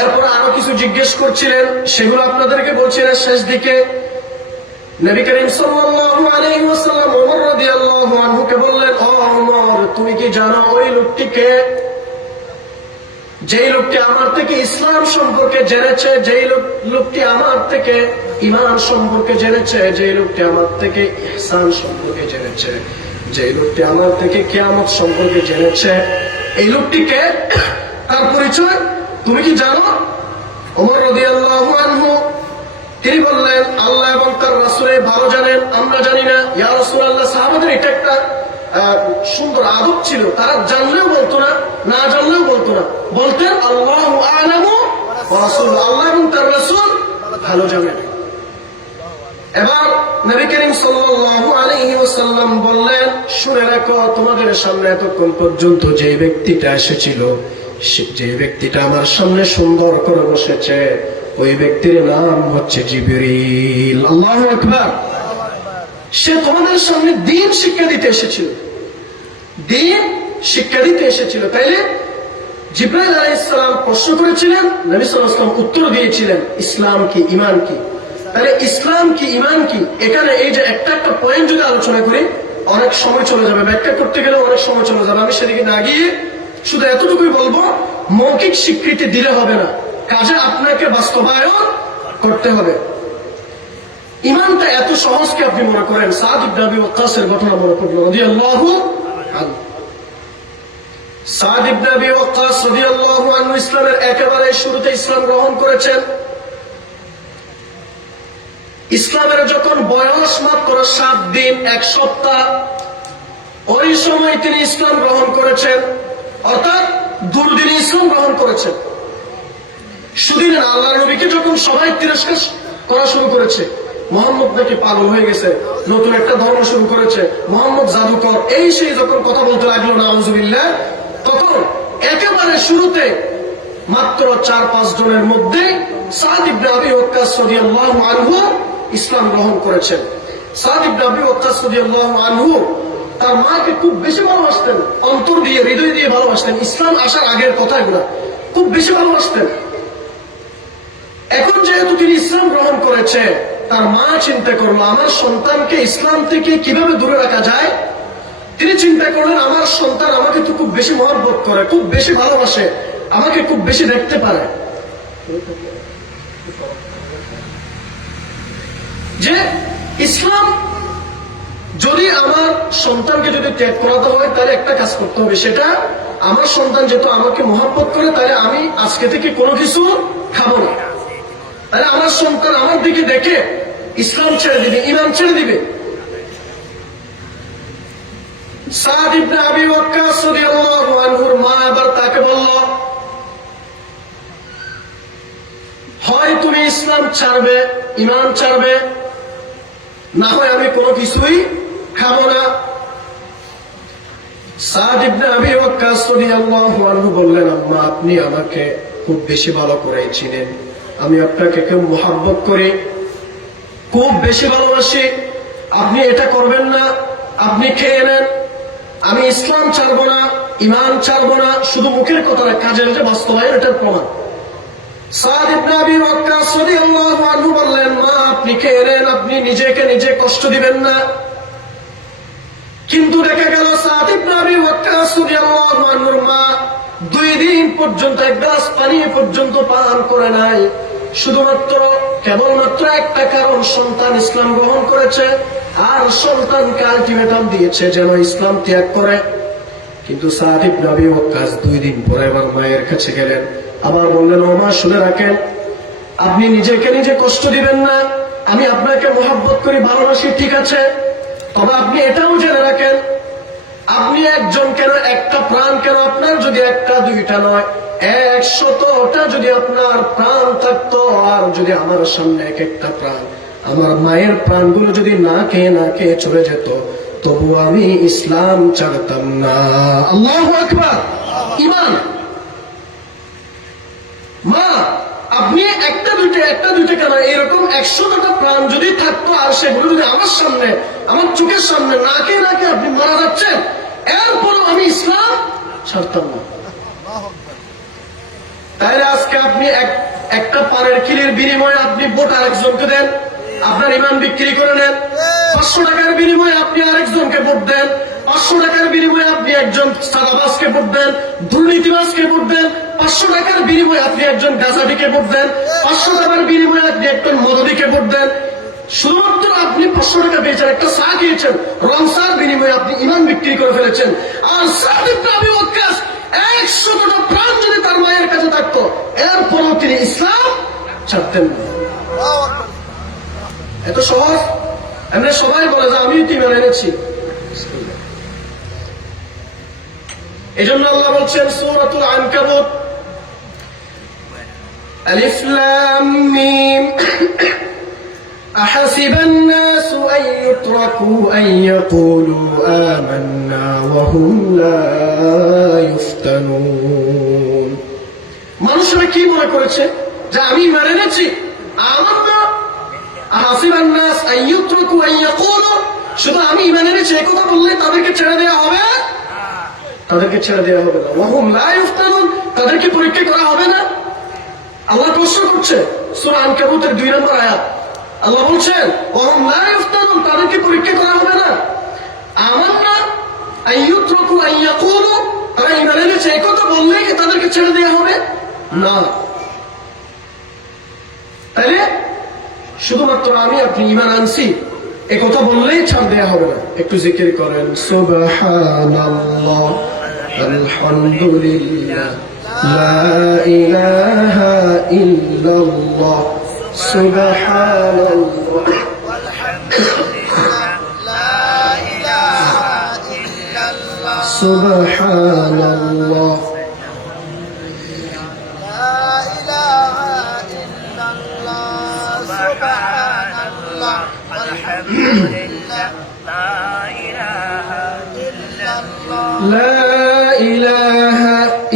এরপর আরো কিছু জিজ্ঞেস করছিলেন, সেগুলো আপনাদেরকে বলছিলেন শেষ দিকে। নবী করিম সাল্লাল্লাহু আলাইহি ওয়াসাল্লাম ওমর রাদিয়াল্লাহু আনহুকে বললেন, ও ওমর, তুমি কি জানো ওই লোকটিকে, যেই লোকটি আমার থেকে ইসলাম সম্পর্কে জেনেছে, যেই লোকটি আমার থেকে ঈমান সম্পর্কে জেনেছে, যেই লোকটি আমার থেকে ইহসান সম্পর্কে জেনেছে, যেই লোকটি আমার থেকে কিয়ামত সম্পর্কে জেনেছে, এই লোকটিকে, তার পরিচয় তুমি কি জানো? ওমর রাদিয়াল্লাহু আনহু তিনি বললেন, আল্লাহ এবং তার রাসূল ভালো জানেন, আমরা জানি না। ইয়া রাসূলুল্লাহ, সাহাবাদের এটা একটা সুন্দর আদব ছিল, তারা জানলেও বলতো না, না জানলেও বলতো না, বলতেন আল্লাহু আ'লামু ওয়া রাসূলুহু, আল্লাহ এবং তার রাসূল ভালো জানেন। এবার নবী করিম সাল্লাল্লাহু আলাইহি ওয়াসাল্লাম বললেন, শুনে রাখো, তোমাদের সামনে এতক্ষণ পর্যন্ত যে ব্যক্তিটা এসেছিল, যে ব্যক্তিটা আমার সামনে সুন্দর করে বসেছে, ওই ব্যক্তির নাম হচ্ছে জিবরিল। আল্লাহু আকবার। সে তোমাদের সামনে দ্বীন শিক্ষা দিতে এসেছিল, দ্বীন শিক্ষা দিতে এসেছিল। তাইলে জিবরাইল আলাইহিস সালাম প্রশ্ন করেছিলেন, নবী সাল্লাল্লাহু আলাইহি ওয়াসাল্লাম উত্তর দিয়েছিলেন, ইসলাম কি, ঈমান কি। তাহলে ইসলাম কি, ঈমান কি, এখানে এই যে একটা একটা পয়েন্ট যদি আলোচনা করি অনেক সময় চলে যাবে, ব্যাখ্যা করতে গেলে অনেক সময় চলে যাবে। আমি সেদিকে না গিয়ে শুধু এতটুকুই বলবো, মৌখিক স্বীকৃতি দিলে হবে না, কাজে আপনাকে বাস্তবায়ন করতে হবে। ঈমানটা এত সহজ কি আপনি মনে করেন? সাদ ইবনে আবি ওয়াক্কাসের ঘটনা মনে পড়ল রাদিয়াল্লাহু আনহু। সাদ ইবনে আবি ওয়াক্কাস রাদিয়াল্লাহু আনহু ইসলামের একেবারে শুরুতে ইসলাম গ্রহণ করেছেন। ইসলামের যখন বয়স মাত্র 7 দিন 1 সপ্তাহ, ওই সময় তিনি ইসলাম গ্রহণ করেছেন, অর্থাৎ দুর্দিনে ইসলাম গ্রহণ করেছেন। শুধু না, আল্লাহর নবীকে যখন সবাই তিরস্কার করা শুরু করেছে, মোহাম্মদ নাকি পাগল হয়ে গেছে, নতুন একটা ধর্ম শুরু করেছে, মোহাম্মদ জাদুকর, এই সেই যখন কথা বলতে লাগলো নাউজুবিল্লাহ, তখন একেবারে শুরুতে মাত্র 4-5 জনের মধ্যে সাদ ইবনে আবি ওয়াক্কাস রাদিয়াল্লাহু আনহু ইসলাম গ্রহণ করেছেন। সাদ ইবনে আবি ওয়াক্কাস রাদিয়াল্লাহু আনহু তার মাকে খুব বেশি ভালোবাসতেন, অন্তর দিয়ে, হৃদয় দিয়ে ভালোবাসতেন। ইসলাম আসার আগের কথা এগুলা, খুব বেশি ভালোবাসতেন। এখন যেহেতু তিনি ইসলাম গ্রহণ করেছে, তার মা চিন্তা করলো, আমার সন্তানকে ইসলাম থেকে কিভাবে দূরে রাখা যায়। তিনি চিন্তা করলেন, আমার সন্তান আমাকে তো খুব বেশি মহব্বত করে, খুব বেশি ভালোবাসে, আমাকে খুব বেশি দেখতে পারে, যে ইসলাম যদি আমার সন্তানকে যদি ত্যাগ করাতে হয়, তাহলে একটা কাজ করতে হবে, সেটা আমার সন্তান যেহেতু আমাকে মহব্বত করে, তাহলে আমি আজকে থেকে কোনো কিছু খাবো না। তাহলে আমার সন্তান আমার দিকে দেখে ইসলাম ছেড়ে দিবে, ঈমান ছেড়ে দিবে। সাদ ইবনে আবি ওয়াক্কাস রাদিয়াল্লাহু আনহুর মা আবার তাকে বলল, হয় তুমি ইসলাম ছাড়বে, ঈমান ছাড়বে, না হয় আমি কোনো কিছুই খাবো না। সাদ ইবনে আবি ওয়াক্কাস রাদিয়াল্লাহু আনহু বললেন, আম্মা, আপনি আমাকে খুব বেশি ভালো করে চিনেন, আমি আপনাকে খুব মহব্বত করি, খুব বেশি ভালোবাসি, আপনি এটা করবেন না, আপনি খেয়ে নেন, আমি ইসলাম ছাড়বো না, ঈমান ছাড়বো না। শুধু মুখের কথা না, কাজের যে বাস্তবায়ন, এটার প্রমাণ। সাদ ইবনে আবি ওয়াক্কাস রাদিয়াল্লাহু আনহু বললেন, মা, আপনি খেয়ে নেন, আপনি নিজেকে নিজে কষ্ট দিবেন না। কিন্তু দেখা গেল সাদ ইবনে আবি ওয়াক্কাস রাদিয়াল্লাহু আনহুর মা 2 দিন পর্যন্ত 1 গ্লাস পানি পর্যন্ত পান করে নাই, শুধুমাত্র কেবলমাত্র একটা কারণ, সন্তান ইসলাম গ্রহণ করেছে আর সন্তানকে আলটিমেটাম দিয়েছে যেন ইসলাম ত্যাগ করে। কিন্তু সাদ ইবনে আবি ওয়াক্কাস 2 দিন পরে আবার মায়ের কাছে গেলেন, আবার বললেন, ও মা, শুনে রাখেন, আপনি নিজেকে নিজে কষ্ট দিবেন না, আমি আপনাকে মহব্বত করি, ভালোবাসি, ঠিক আছে, তবে আপনি এটাও জেনে রাখেন, আপনি একজন কেন, একটা প্রাণ কেন আপনার, যদি একটা দুইটা নয় 100টা যদি আপনার প্রাণ থাকতো, আর যদি আমার সামনে এক একটা প্রাণ আমার মায়ের প্রাণগুলো যদি না খেয়ে চলে যেত, তবু আমি ইসলাম ছাড়তাম না। আল্লাহু আকবার। ঈমান। মা, আপনি একটা দুইটা কেন, এরকম 100টা প্রাণ যদি থাকতো, আর সেগুলো যদি আমার সামনে, আমার চোখের সামনে না খেয়ে আপনি মারা যাচ্ছেন, এরপরও আমি ইসলাম ছাড়তাম না। তাইলে আজকে আপনি একটা পানের কিলির বিনিময়ে আপনি ভোট আরেকজনকে দেন, আপনার ইমান বিক্রি করে নেন। 500 টাকার বিনিময়ে আপনি আরেকজনকে ভোট দেন, 500 টাকার বিনিময়ে আপনি একজন সাদাবাজকে ভোট দেন, দুর্নীতিবাজকে ভোট দেন, 500 টাকার বিনিময়ে আপনি একজন গাজাডিকে ভোট দেন, 500 টাকার বিনিময়ে আপনি একজন মদদিকে ভোট দেন। শুধুমাত্র আপনি 500 টাকা পেয়েছেন, একটা চা খেয়েছেন, রং চার বিনিময়ে আপনি ইমান বিক্রি করে ফেলেছেন। আর সাদ ইবনে আবি ওয়াক্কাস 100টা প্রাণ যদি তার মায়ের কাছে থাকতো, এরপরও তিনি ইসলাম ছাড়তেন না। এত সহজ? আমরা সবাই বলে যে আমি ইমান এনেছি। এই জন্য আল্লাহ বলছেন সূরাতুল আনকাবুত, আলিফ লাম মিম, أحسب الناس أن يتركوا أن يقولوا آمنا وهم لا يفتنون। মানুষরা কি মনে করেছে যে আমি ইমান এনেছি, আমান্না, আহাসিবান নাস আন ইউতরাকু আন ইয়াকুলু, শুধু আমি ইমান এনেছি এই কথা বললে তাদেরকে ছেড়ে দেওয়া হবে? তাদেরকে ছেড়ে দেওয়া হবে না। ওয়াহুম লা ইফতানুন, তাদেরকে পরীক্ষা করা হবে না। আল্লাহ প্রশ্ন করছে সূরা আনকাবুতের 2 নম্বর আয়াত। আল্লাহ বলছেন ওয়াহুম লা ইফতানুন, তাদেরকে পরীক্ষা করা হবে না। আমান্না আন ইউতরাকু আন ইয়াকুলু, তারা ইমান এনেছে এই কথা বললে কি তাদেরকে ছেড়ে দেওয়া হবে? না। তাইলে শুধুমাত্র আমি আপনি ইমান আনছি এ কথা বললেই ছাড় দেয়া হবে না। একটু জিকির করেন সুবহানাল্লাহ, আলহামদুলিল্লাহ, লা ইলাহা ইল্লাল্লাহ, সুবহানাল্লাহ, সুবহানাল্লাহ, لا إله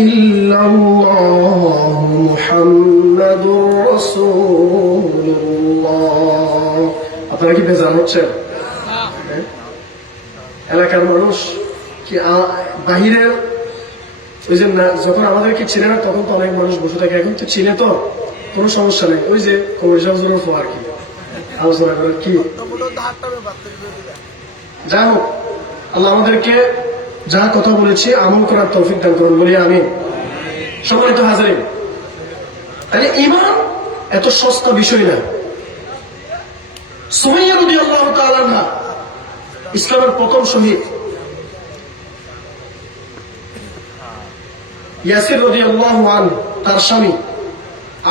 إلا الله محمد رسول الله। আপনারা কি বেজার হচ্ছেন? এলাকার মানুষ কি বাহিরের ওই যে যখন আমাদেরকে চিনে না তখন তো অনেক মানুষ বসে থাকে, এখন তো চিনে তো কোনো সমস্যা নেই। ওই যে কমিশন আর কি আলোচনা করার কি, যাই হোক, আল্লাহ আমাদেরকে যা কথা বলেছি আমল করার তৌফিক দান করুন, বলি আমিন। সম্মানিত হাজিরিন, তাহলে ঈমান এত সস্তা বিষয় না। সুমাইয়া রাদিয়াল্লাহু তাআলা আনহা, ইসলামের প্রথম শহীদ। ইয়াসির রাদিয়াল্লাহু আনহু তার স্বামী,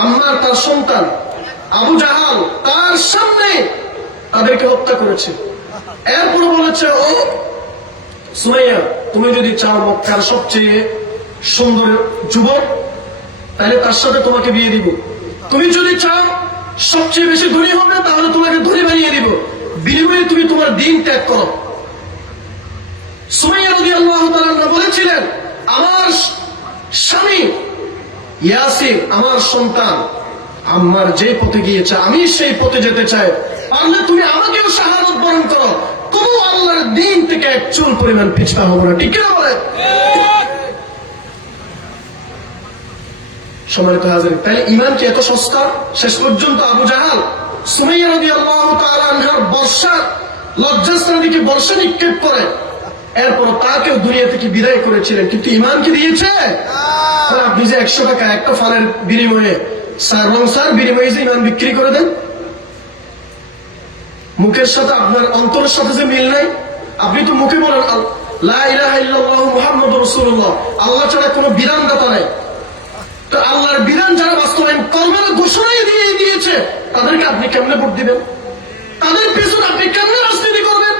আম্মার তার সন্তান, আবু জাহাল তার সামনে তাদেরকে হত্যা করেছে। এরপর বলেছে ও সুমাইয়া, তুমি যদি চাও মক্কার সবচেয়ে সুন্দর যুবক, তাহলে তার সাথে তোমাকে বিয়ে দিব। তুমি যদি চাও সবচেয়ে বেশি ধনী হবে, তাহলে তোমাকে ধনী বানিয়ে দিব, বিনিময়ে তুমি তোমার দিন ত্যাগ করো। সুমাইয়া রাদিয়াল্লাহু তাআলা বলেছিলেন, আমার স্বামী ইয়াসির, আমার সন্তান আম্মার যে পথে গিয়েছে আমি সেই পথে যেতে চাই, পারলে তুমি আমাকেও শাহাদাত বরণ করো, তবু আল্লাহর দিন থেকে এক চুল পরিমাণ পিছপা হবো না। ঠিক কিনা বলে? সম্মানিত হাজিরিন, তাই ঈমান কি এত সস্তা? শেষ পর্যন্ত আবু জাহাল সুমাইয়া রাদিয়াল্লাহু তাআলা আনহার বর্ষা, লজ্জাস্থান থেকে বর্ষা নিক্ষেপ করে, এরপর তাকেও দুনিয়া থেকে বিদায় করেছিলেন, কিন্তু ঈমান কি দিয়েছে? আপনি যে 100 টাকা একটা ফালের বিনিময়ে রংসার বিনিময়ে যে ঈমান বিক্রি করে দেন, মুখের সাথে আপনার অন্তরের সাথে যে মিল নাই। আপনি তো মুখে বলেন লা ইলাহা ইল্লাল্লাহু মুহাম্মাদুর রাসূলুল্লাহ, আল্লাহ ছাড়া কোনো বিধানদাতা নাই। তো আল্লাহর বিধান যারা বাস্তবায়ন করবে না, ঘোষণাই দিয়ে দিয়েছে, তাদেরকে আপনি কেমনে ভোট দিবেন? তাদের পিছনে আপনি কেমনে রাজনীতি করবেন?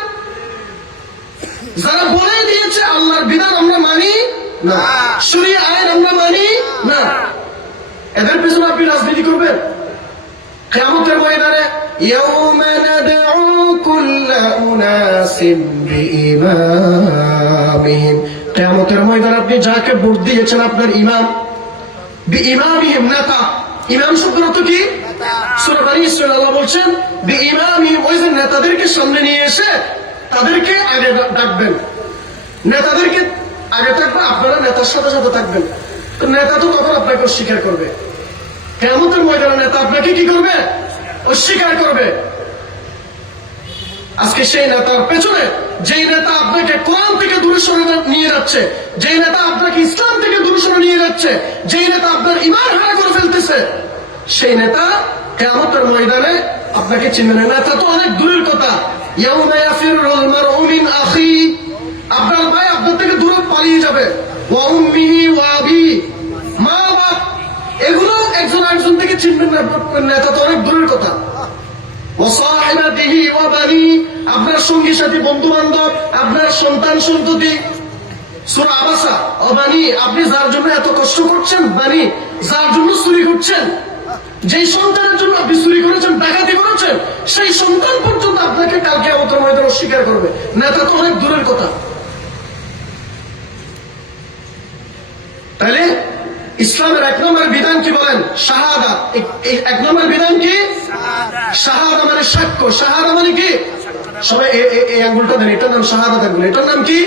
যারা বলে দিয়েছে আল্লাহর বিধান আমরা মানি না, শরীয়ত আইন আমরা মানি না, এদের পিছনে আপনি রাজনীতি করবেন? কিয়ামতের ময়দানে ইয়াউমা নাদউ কুল্লা উনাসিন বিইমামিহিম, কিয়ামতের ময়দানে আপনি যাকে ভোট দিয়েছেন আপনার ইমাম, বিইমামিহিম নেতা, ইমাম শব্দের অর্থ কি? সূরা বনী ইসরাঈল আল্লাহ বলছেন বিইমামিহিম, ওই যে নেতাদেরকে সামনে নিয়ে এসে তাদেরকে আগে ডাকবেন, নেতাদেরকে আগে থাকবে, আপনারা নেতার সাথে সাথে থাকবেন। তো নেতা তো তখন আপনাকে অস্বীকার করবে, কিয়ামতের ময়দানে নেতা আপনাকে কি করবে? অস্বীকার করবে। আজকে সেই নেতার পেছনে যেই নেতা আপনাকে কোরআন থেকে দূরে সরে নিয়ে যাচ্ছে, যেই নেতা আপনাকে ইসলাম থেকে দূরে সরে নিয়ে যাচ্ছে, যেই নেতা আপনার ঈমান হারা করে ফেলতেছে, সেই নেতা কিয়ামতের ময়দানে আপনাকে চিনবে না। নেতা তো অনেক দূরের কথা, ইয়াউমা ইয়াফিরুল মারউ মিন আখি, আপনার ভাই আপনার থেকে দূরে পালিয়ে যাবে, ওয়া উম্মিহি ওয়া আবি, মা বাপ, এগুলো একজন আরেকজন থেকে চিনবেন না। নেতা তো অনেক দূরের কথা। ওয়া সাহিবাতিহি ওয়া বানি, আপনার সঙ্গী সাথী বন্ধু বান্ধব, আপনার সন্তান সন্ততি। সূরা আবাসা, ও বানি, আপনি যার জন্য এত কষ্ট করছেন, বানি, যার জন্য চুরি করছেন, যেই সন্তানের জন্য আপনি চুরি করেছেন, ডাকাতি করেছেন, সেই সন্তান পর্যন্ত আপনাকে কালকে কিয়ামতের ময়দানে অস্বীকার করবে। নেতা তো অনেক দূরের কথা। তাহলে ইসলামের এক নম্বর বিধান কি বলেন? শাহাদা। এক নম্বর বিধান কি? শাহাদা মানে সাক্ষ্য। শাহাদা মানে কি? সবাই এই আঙ্গুলটা দেন, এটার নাম শাহাদাত আঙ্গুল, এটার নাম কি?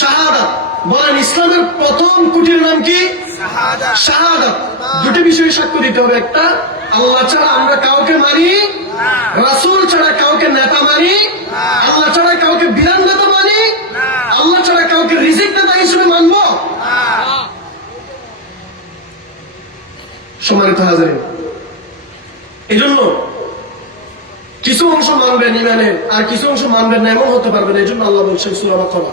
শাহাদাত। বলেন ইসলামের প্রথম কুটির নাম কি? শাহাদাত। দুটি বিষয়ে সাক্ষ্য দিতে হবে। একটা, আল্লাহ ছাড়া আমরা কাউকে মানি, রাসূল ছাড়া কাউকে নেতা মানি, আল্লাহ ছাড়া কাউকে বিধান নেতা মানি, আল্লাহ ছাড়া কাউকে রিজিক নেতা হিসেবে মানবো। সম্মানিত হাজিরিন, এই জন্য কিছু অংশ মানবেন ইমানের, আর কিছু অংশ মানবেন না, এমন হতে পারবেন। এই জন্য আল্লাহ বলছেন সূরা বাকারা,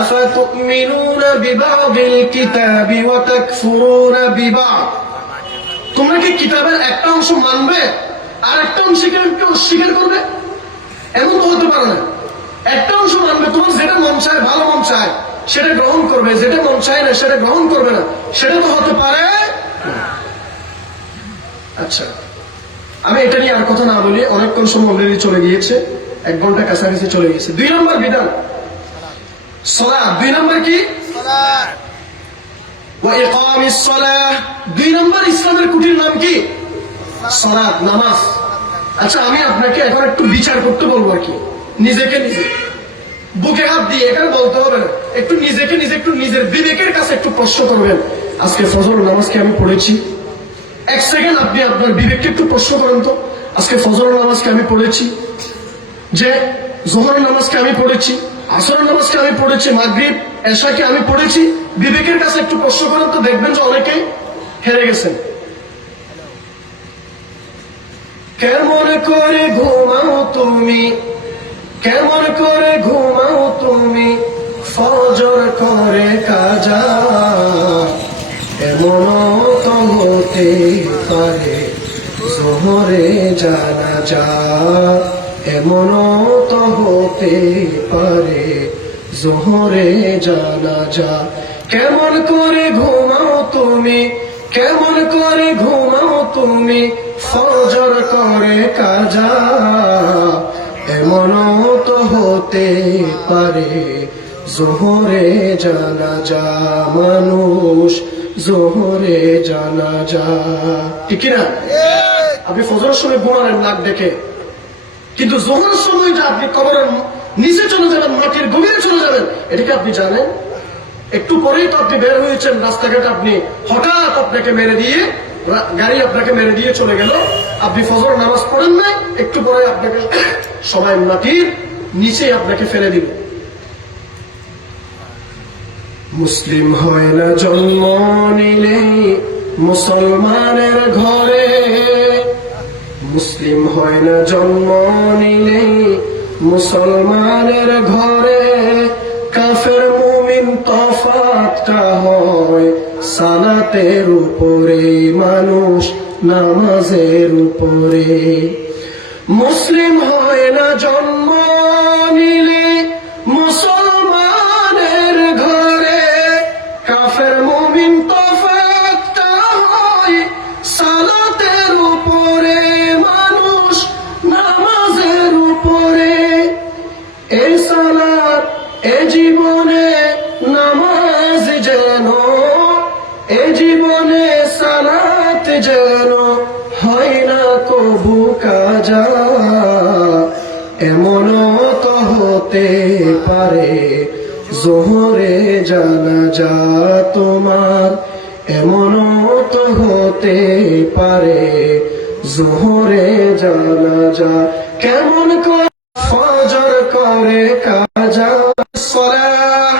আফাতুমিনুনা বিবাদিল কিতাবি ওয়া তাকফুরুনা বিবাদ, তোমরা কি কিতাবের একটা অংশ মানবে আর একটা অংশকে অস্বীকার করবে? এমন তো হতে পারে না। একটা অংশ মানবে, তোমার যেটা মন চায়, ভালো মন চায় সেটা গ্রহণ করবে, যেটা মন চায় না সেটা গ্রহণ করবে না, সেটা তো হতে পারে। আচ্ছা, আমি এটা নিয়ে আর কথা না বলি, অনেকক্ষণ সময় অলরেডি চলে গিয়েছে, 1 ঘন্টা কাছাকাছি চলে গিয়েছে। 2 নম্বর বিধান সালাত। 2 নম্বর কি? ওয়া ইকামিস সালাহ। 2 নম্বর ইসলামের কুটির নাম কি? সালাত, নামাজ। আচ্ছা, আমি আপনাকে এখন একটু বিচার করতে বলবো আর কি, নিজেকে নিজে বুকে হাত দিয়ে এখানে বলতে হবে না, একটু নিজেকে নিজে, একটু নিজের বিবেকের কাছে একটু প্রশ্ন করবেন। আজকে ফজর নামাজকে আমি পড়েছি? 1 সেকেন্ড আপনি আপনার বিবেককে একটু প্রশ্ন করেন তো, আজকে ফজর নামাজকে আমি পড়েছি, যে যোহরের নামাজকে আমি পড়েছি, আসরের নামাজকে আমি পড়েছি, মাগরিব এশাকে আমি পড়েছি? বিবেকের কাছে একটু প্রশ্ন করেন তো, দেখবেন যে অনেকেই হেরে গেছেন। কেমন করে ঘুমাও তুমি, কেমন করে ঘুমাও তুমি, ফজর করে কাজা, এমনও তো হতে পারে যোহরে জানাজা, এমনও তো হতে পারে যোহরে জানাজা। কেমন করে ঘুমাও তুমি, কেমন করে ঘুমাও তুমি, ফজর করে কাজা, এমনও তো হতে পারে যোহরে জানাজা, মানুষ যোহরে জানাজা। ঠিক না? আপনি ফজরের সময় ঘুমালেন নাক ডেকে, কিন্তু যোহরের সময় যে আপনি কবরের নিচে চলে যাবেন, মাটির গভীরে চলে যাবেন, এটাকে আপনি জানেন? একটু পরেই তো আপনি বের হয়েছেন রাস্তাঘাটে, আপনি হঠাৎ আপনাকে মেরে দিয়ে, গাড়ি আপনাকে মেরে দিয়ে চলে গেল, আপনি ফজর নামাজ পড়েন নাই, একটু পরে আপনাকে সবাই মাটির নিচে আপনাকে ফেলে দিল। মুসলিম হয় না জন্ম নিলেই মুসলমানের ঘরে, মুসলিম হয় না জন্ম নিলেই মুসলমানের ঘরে, কাফের মুমিন তফাৎটা হয় সালাতের উপরে, মানুষ নামাজের উপরে। মুসলিম হয় না জন্ম নিলে মুসলমানের ঘরে, কাফের মুমিন তফাৎটা হয় সালাতের উপরে, মানুষ নামাজ এই সালাত এ জীবনে নামাজ যেন, এ জীবনে সালাত যেন হয় না কবু কাজা। এমনও তো হতে পারে জোহরে জানাজা তোমার, এমনও তো হতে পারে জোহরে জানাজা। কেমন করে ফজর করে কাজা। সালাহ,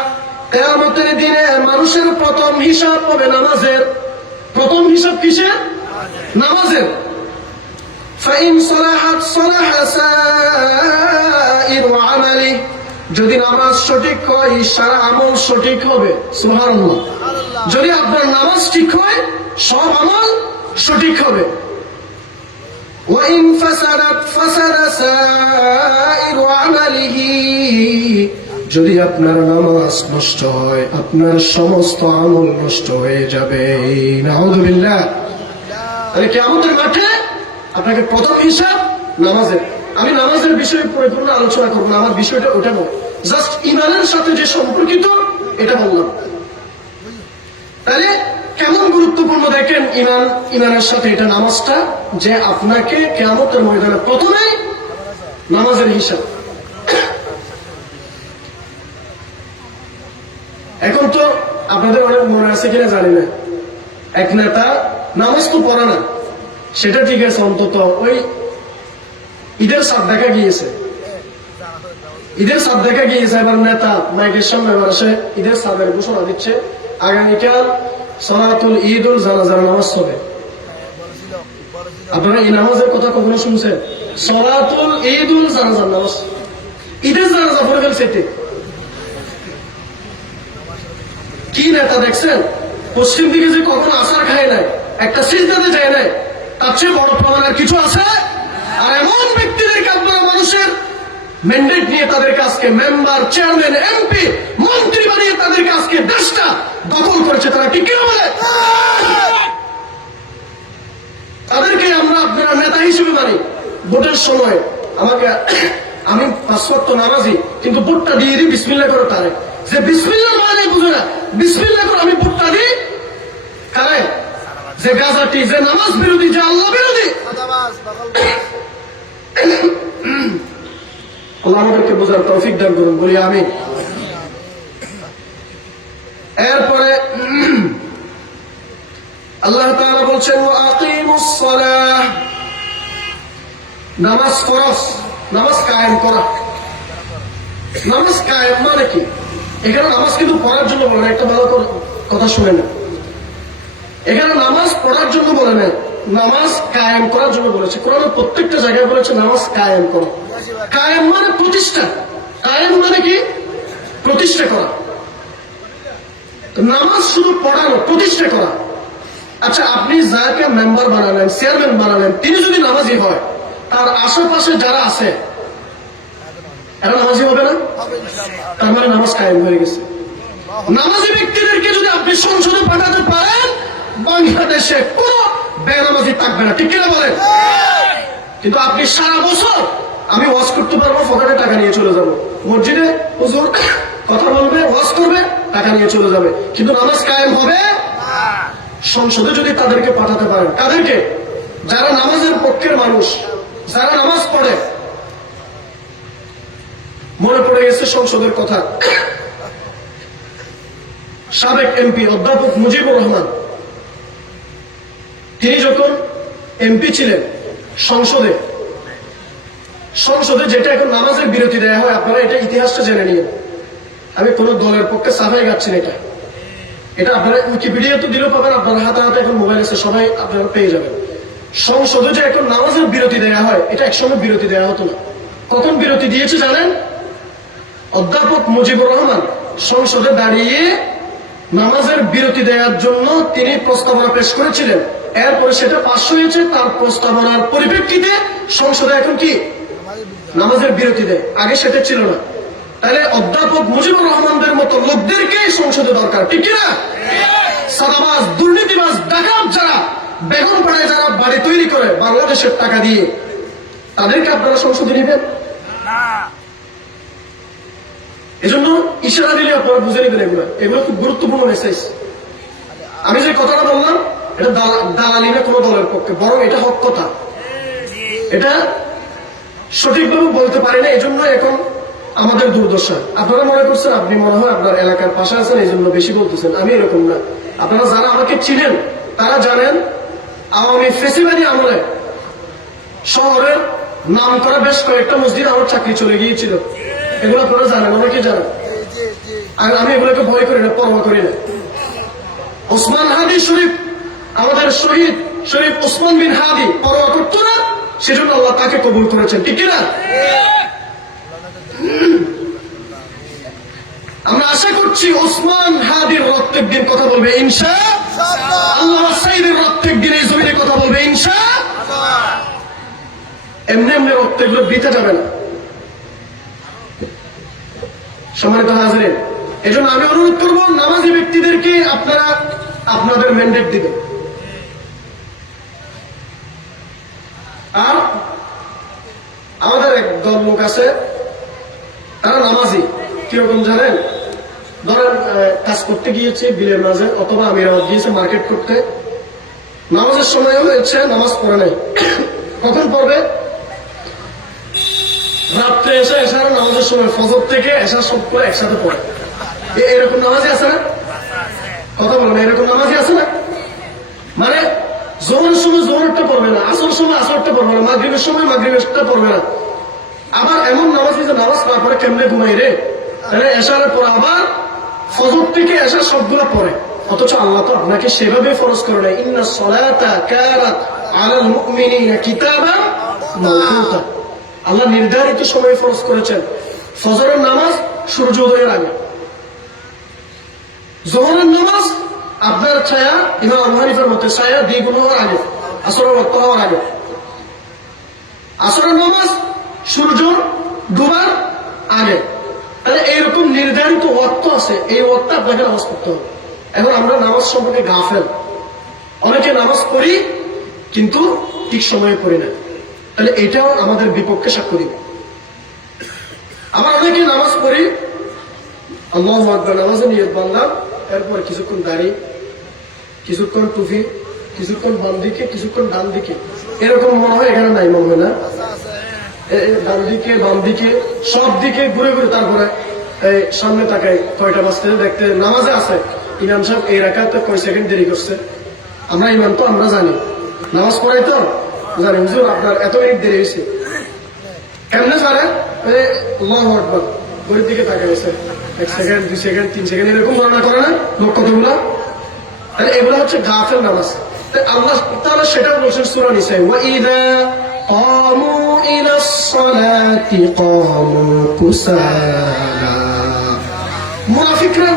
কিয়ামতের দিনে মানুষের প্রথম হিসাব হবে নামাজের। প্রথম হিসাব কিসের? নামাজের। ফাইন সালাহাত সালাহা সাইরু আমালি, যদি নামাজ সঠিক হয় সারা আমল সঠিক হবে। সুবহানাল্লাহ। যদি আপনার নামাজ ঠিক হয় সব আমল সঠিক হবে। ওয়াইন ফাসাদাত ফাসাদা সাইরু আমালিহি, যদি আপনার নামাজ নষ্ট হয় আপনার সমস্ত আমল নষ্ট হয়ে যাবে। নাউযুবিল্লাহ। তাহলে কিয়ামতের মাঠে আপনাকে প্রথম হিসাব নামাজের। আমি নামাজের বিষয়ে পরিপূর্ণ আলোচনা করবো না, আমার বিষয়টা ওটা নয়, জাস্ট ইমানের সাথে যে সম্পর্কিত এটা বললাম। তাহলে কেমন গুরুত্বপূর্ণ দেখেন ইমানের সাথে এটা নামাজটা, যে আপনাকে কিয়ামতের ময়দানে প্রথমেই নামাজের হিসাব। এখন তো আপনাদের অনেক মনে আছে কিনা জানি না, এক নেতা নামাজ তো পড়ে না, সেটা ঠিক আছে, অন্তত ওই ঈদের সাথ দেখা গিয়েছে, ঈদের সাথ দেখা গিয়েছে। এবার নেতা মাইকের সামনে এবার এসে ঈদের সাথের ঘোষণা দিচ্ছে, আগামীকাল সালাতুল ঈদুল জানাজার নামাজ হবে। আপনারা এই নামাজের কথা কখনো শুনছেন? সালাতুল ঈদুল জানাজার নামাজ, ঈদের জানাজা পড়ে ফেলছে। কি নেতা দেখছেন? পশ্চিম দিকে যে কখনো আসার খায় নাই, একটা সিজদাতে যায় নাই, তার চেয়ে বড় প্রমাণের কিছু আছে? আর এমন ব্যক্তিদেরকে আপনারা মানুষের ম্যান্ডেট নিয়ে তাদের কাছকে মেম্বার, চেয়ারম্যান, এমপি, মন্ত্রী বানিয়ে তাদের কাছকে দেশটা দখল করেছে, তারা ঠিক কিনা বলে? তাদেরকে আমরা আপনারা নেতা হিসেবে মানি। ভোটের সময় আমাকে, আমি 5 ওয়াক্ত নামাজি, কিন্তু ভোটটা দিয়ে দিই বিসমিল্লাহ করে তারে, যে বিসমিল্লাহ মানে বুঝে না, বিসমিল্লাহ করে আমি ভোটটা দিই কারে? যে গাজাটি, যে নামাজ বিরোধী, যে আল্লাহ বিরোধী। আল্লাহ আমাদেরকে বোঝার তৌফিক দান করুন, বলি আমিন। এরপরে আল্লাহ তাআলা বলছেন ওয়াকিমুস সালাহ, নামাজ ফরজ, নামাজ কায়েম করা। নামাজ কায়েম মানে কি? এখানে নামাজ কিন্তু পড়ার জন্য বলে না, একটা ভালো কথা শুনে না, এখানে নামাজ পড়ার জন্য বলে না, নামাজ কায়েম করার জন্য বলেছে। কোরআন প্রত্যেকটা জায়গায় বলেছে নামাজ কায়েম করো। কায়েম মানে প্রতিষ্ঠা, কায়েম মানে কি? প্রতিষ্ঠা করা। নামাজ শুধু পড়ানো, প্রতিষ্ঠা করা। আচ্ছা, আপনি যাকে মেম্বার বানালেন, চেয়ারম্যান বানালেন, তিনি যদি নামাজি হয়, তার আশেপাশে যারা আছে এরা নামাজি হবে না? তার মানে নামাজ কায়েম হয়ে গেছে। নামাজি ব্যক্তিদেরকে যদি আপনি সংসদে পাঠাতে পারেন, বাংলাদেশে কোন বেনামাজি থাকবে না, ঠিক কিনা বলেন? কিন্তু আপনি সারা বছর আমি ওয়াজ করতে পারবো, পকেটে টাকা নিয়ে চলে যাব, মসজিদে হুজুর কথা বলবে, ওয়াজ করবে, টাকা নিয়ে চলে যাবে, কিন্তু নামাজ কায়েম হবে। সংসদে যদি তাদেরকে পাঠাতে পারেন, তাদেরকে যারা নামাজের পক্ষের মানুষ, যারা নামাজ পড়ে। মনে পড়ে গেছে সংসদের কথা, সাবেক এমপি অধ্যাপক মুজিবুর রহমান, তিনি যখন এমপি ছিলেন সংসদে, সংসদে যেটা এখন নামাজের বিরতি দেওয়া হয়, আপনারা এটা ইতিহাসটা জেনে নিন। আমি কোন দলের পক্ষে সাফাই গাচ্ছি না, এটা আপনারা উইকিপিডিয়া তো দিলেও পাবেন, আপনার হাতে হাতে এখন মোবাইল আছে, সবাই আপনারা পেয়ে যাবেন। সংসদে যে এখন নামাজের বিরতি দেওয়া হয়, এটা একসময় বিরতি দেওয়া হতো না। কখন বিরতি দিয়েছে জানেন? অধ্যাপক মুজিবুর রহমান সংসদে দাঁড়িয়ে নামাজের বিরতি দেওয়ার জন্য তিনি প্রস্তাবনা পেশ করেছিলেন, এরপরে সেটা পাস হয়েছে, তার প্রস্তাবনার পরিপ্রেক্ষিতে সংসদে এখন কি নামাজের বিরতি দেয়, আগে সেটা ছিল না। তাহলে অধ্যাপক মুজিবুর রহমানদের মতো লোকদেরকে সংসদে দরকার, ঠিক কিনা? সাদাবাজ, দুর্নীতিবাজ, ডাকাত যারা বেগমপাড়ায় যারা বাড়ি তৈরি করে বাংলাদেশের টাকা দিয়ে, তাদেরকে আপনারা সংসদে নেবেন? ইশারা দিলে আপনারা বুঝে নেবেন। এগুলো এগুলো খুব গুরুত্বপূর্ণ মেসেজ। আমি যে কথাটা বললাম এটা দালালি না কোনো দলের পক্ষে, বরং এটা হক কথা। এটা সঠিকভাবে বলতে পারি না, এই জন্য এখন আমাদের দুর্দশা। আপনারা মনে করছেন আপনি মনে হয় আপনার এলাকার পাশে আছেন, এই জন্য বেশি বলতেছেন। আমি এরকম না। আপনারা যারা আমাকে চিনেন তারা জানেন আওয়ামী ফেসিবাদী আমলে শহরের নাম করা বেশ কয়েকটা মসজিদ আমার চাকরি চলে গিয়েছিল। এগুলো আপনারা জানেন, অনেকে জানেন। আর আমি এগুলোকে ভয় করি না, পরোয়া করি না। ওসমান হাদি শরীফ, আমাদের শহীদ শরীফ ওসমান বিন হাদি পরোয়া করতো না, সেজন্য আল্লাহ তাকে কবুল করেছেন, ঠিক কিনা? আমরা আশা করছি ওসমান হাদির রক্তের দিন কথা বলবে ইনশাআল্লাহ। আল্লাহ সাইদের রক্তের দিন এই জমিনে কথা বলবে ইনশাআল্লাহ। এমনি এমনি রক্তগুলো বৃথা যাবে না। সম্মানিত হাজিরিন, এই জন্য আমি অনুরোধ করব নামাজি ব্যক্তিদেরকে আপনারা আপনাদের ম্যান্ডেট দিবেন। আর আমাদের এক দল লোক আছে, তারা নামাজি। কিরকম জানেন? ধরেন কাজ করতে গিয়েছে বিলের মাঝে, অথবা আমিরাবাদ গিয়েছে মার্কেট করতে, নামাজের সময় হয়েছে, নামাজ পড়ে নাই। কখন পড়বে? রাত্রে এসে এসার নামাজের সময়, ফজর থেকে এসা সব করে একসাথে পড়ে। এরকম নামাজি আছে না? কথা বলেন, এরকম নামাজি আছে না? মানে জোহরের সময় জোহরটা পড়বে না, আসর সময় আসরটা পড়বে না, মাগরিবের সময় মাগরিবেরটা পড়বে না। আবার এমন নামাজি যে নামাজ না পড়ে কেমনে ঘুমাই রে, এসারের পর আবার ফজর থেকে এসা সবগুলো পড়ে। অথচ আল্লাহ তো আপনাকে সেভাবে ফরজ করে নাই। ইন্নাস সালাতা কানাত আলাল মুমিনিনা কিতাবান মাওকুতা। আল্লাহ নির্ধারিত সময়ে ফরজ করেছেন। ফজরের নামাজ সূর্য উদয়ের আগে, যোহরের নামাজ আপনার ছায়া ইমাম আবু হানিফার মতে ছায়া দ্বিগুণ হওয়ার আগে, আসরের ওয়াক্ত হওয়ার আগে। আসরের নামাজ সূর্য ডুবার আগে। তাহলে এইরকম নির্ধারিত ওয়াক্ত আছে, এই ওয়াক্তে আপনাকে নামাজ পড়তে হবে। এখন আমরা নামাজ সম্পর্কে গাফেল, অনেকে নামাজ পড়ি কিন্তু ঠিক সময়ে পড়ি না। তাহলে এটাও আমাদের বিপক্ষে সাক্ষ্য দিবে। আবার অনেকে নামাজ পড়ি, আল্লাহু আকবার নামাজে নিয়ত বাঁধলাম, এরপর কিছুক্ষণ দাঁড়িয়ে, কিছুক্ষণ টুপি, কিছুক্ষণ বাম দিকে, কিছুক্ষণ ডান দিকে, এরকম মনে হয় এখানে নাই, মনে হয় না? ডান দিকে বাম দিকে সব দিকে ঘুরে ঘুরে তারপরে সামনে তাকায় কয়টা বাজতে দেখতে নামাজে আছে ইমাম সাহেব এই রাকাতে কয় সেকেন্ড দেরি করছে। আমরা ইমাম তো আমরা জানি, নামাজ পড়াই তো জানি, হুজুর আপনার এত মিনিট দেরি হয়েছে। কেমনে জানেন? আল্লাহু আকবার ঘড়ির দিকে তাকাইছে, 1 সেকেন্ড 2 সেকেন্ড 3 সেকেন্ড এরকম গণনা করে না লোক কতগুলা। তাহলে এগুলো হচ্ছে গাফেল নামাজ। আল্লাহ তাআলা সেটাও বলছেন সূরা নিসা, ওয়া ইযা ক্বামু ইলাস সালাতি ক্বামু কুসালা। মুনাফিকরা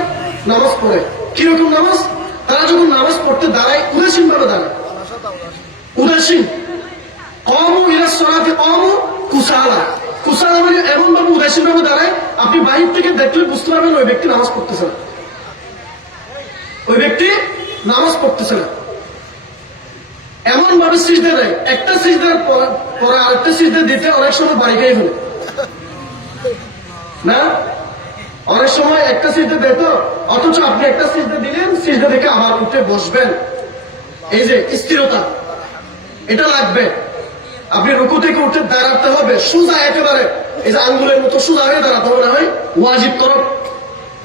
নামাজ পড়ে কিরকম নামাজ? তারা যখন নামাজ পড়তে দাঁড়ায় উদাসীন ভাবে দাঁড়ায়, উদাসীন। ক্বামু ইলাস সালাতি ক্বামু কুসালা। কুসালা মানে এমন ভাবে উদাসীন ভাবে দাঁড়ায়, আপনি বাহির থেকে দেখলে বুঝতে পারবেন ওই ব্যক্তি নামাজ পড়তেছে না, ওই ব্যক্তি নামাজ পড়তেছে না। এমন ভাবে সিজদা দেয়, একটা সিজদার পরে আরেকটা সিজদা দিতে অনেক সময় বাড়িটাই হলো না, অনেক সময় একটা সিজদা দেয় তো, অথচ আপনি একটা সিজদা দিলেন, সিজদা থেকে আবার উঠে বসবেন। এই যে স্থিরতা, এটা লাগবে। আপনি রুকু থেকে উঠে দাঁড়াতে হবে সোজা একেবারে, এই যে আঙ্গুলের মতো সোজা হয়ে দাঁড়াতে হবে, না হয় ওয়াজিব তরফ।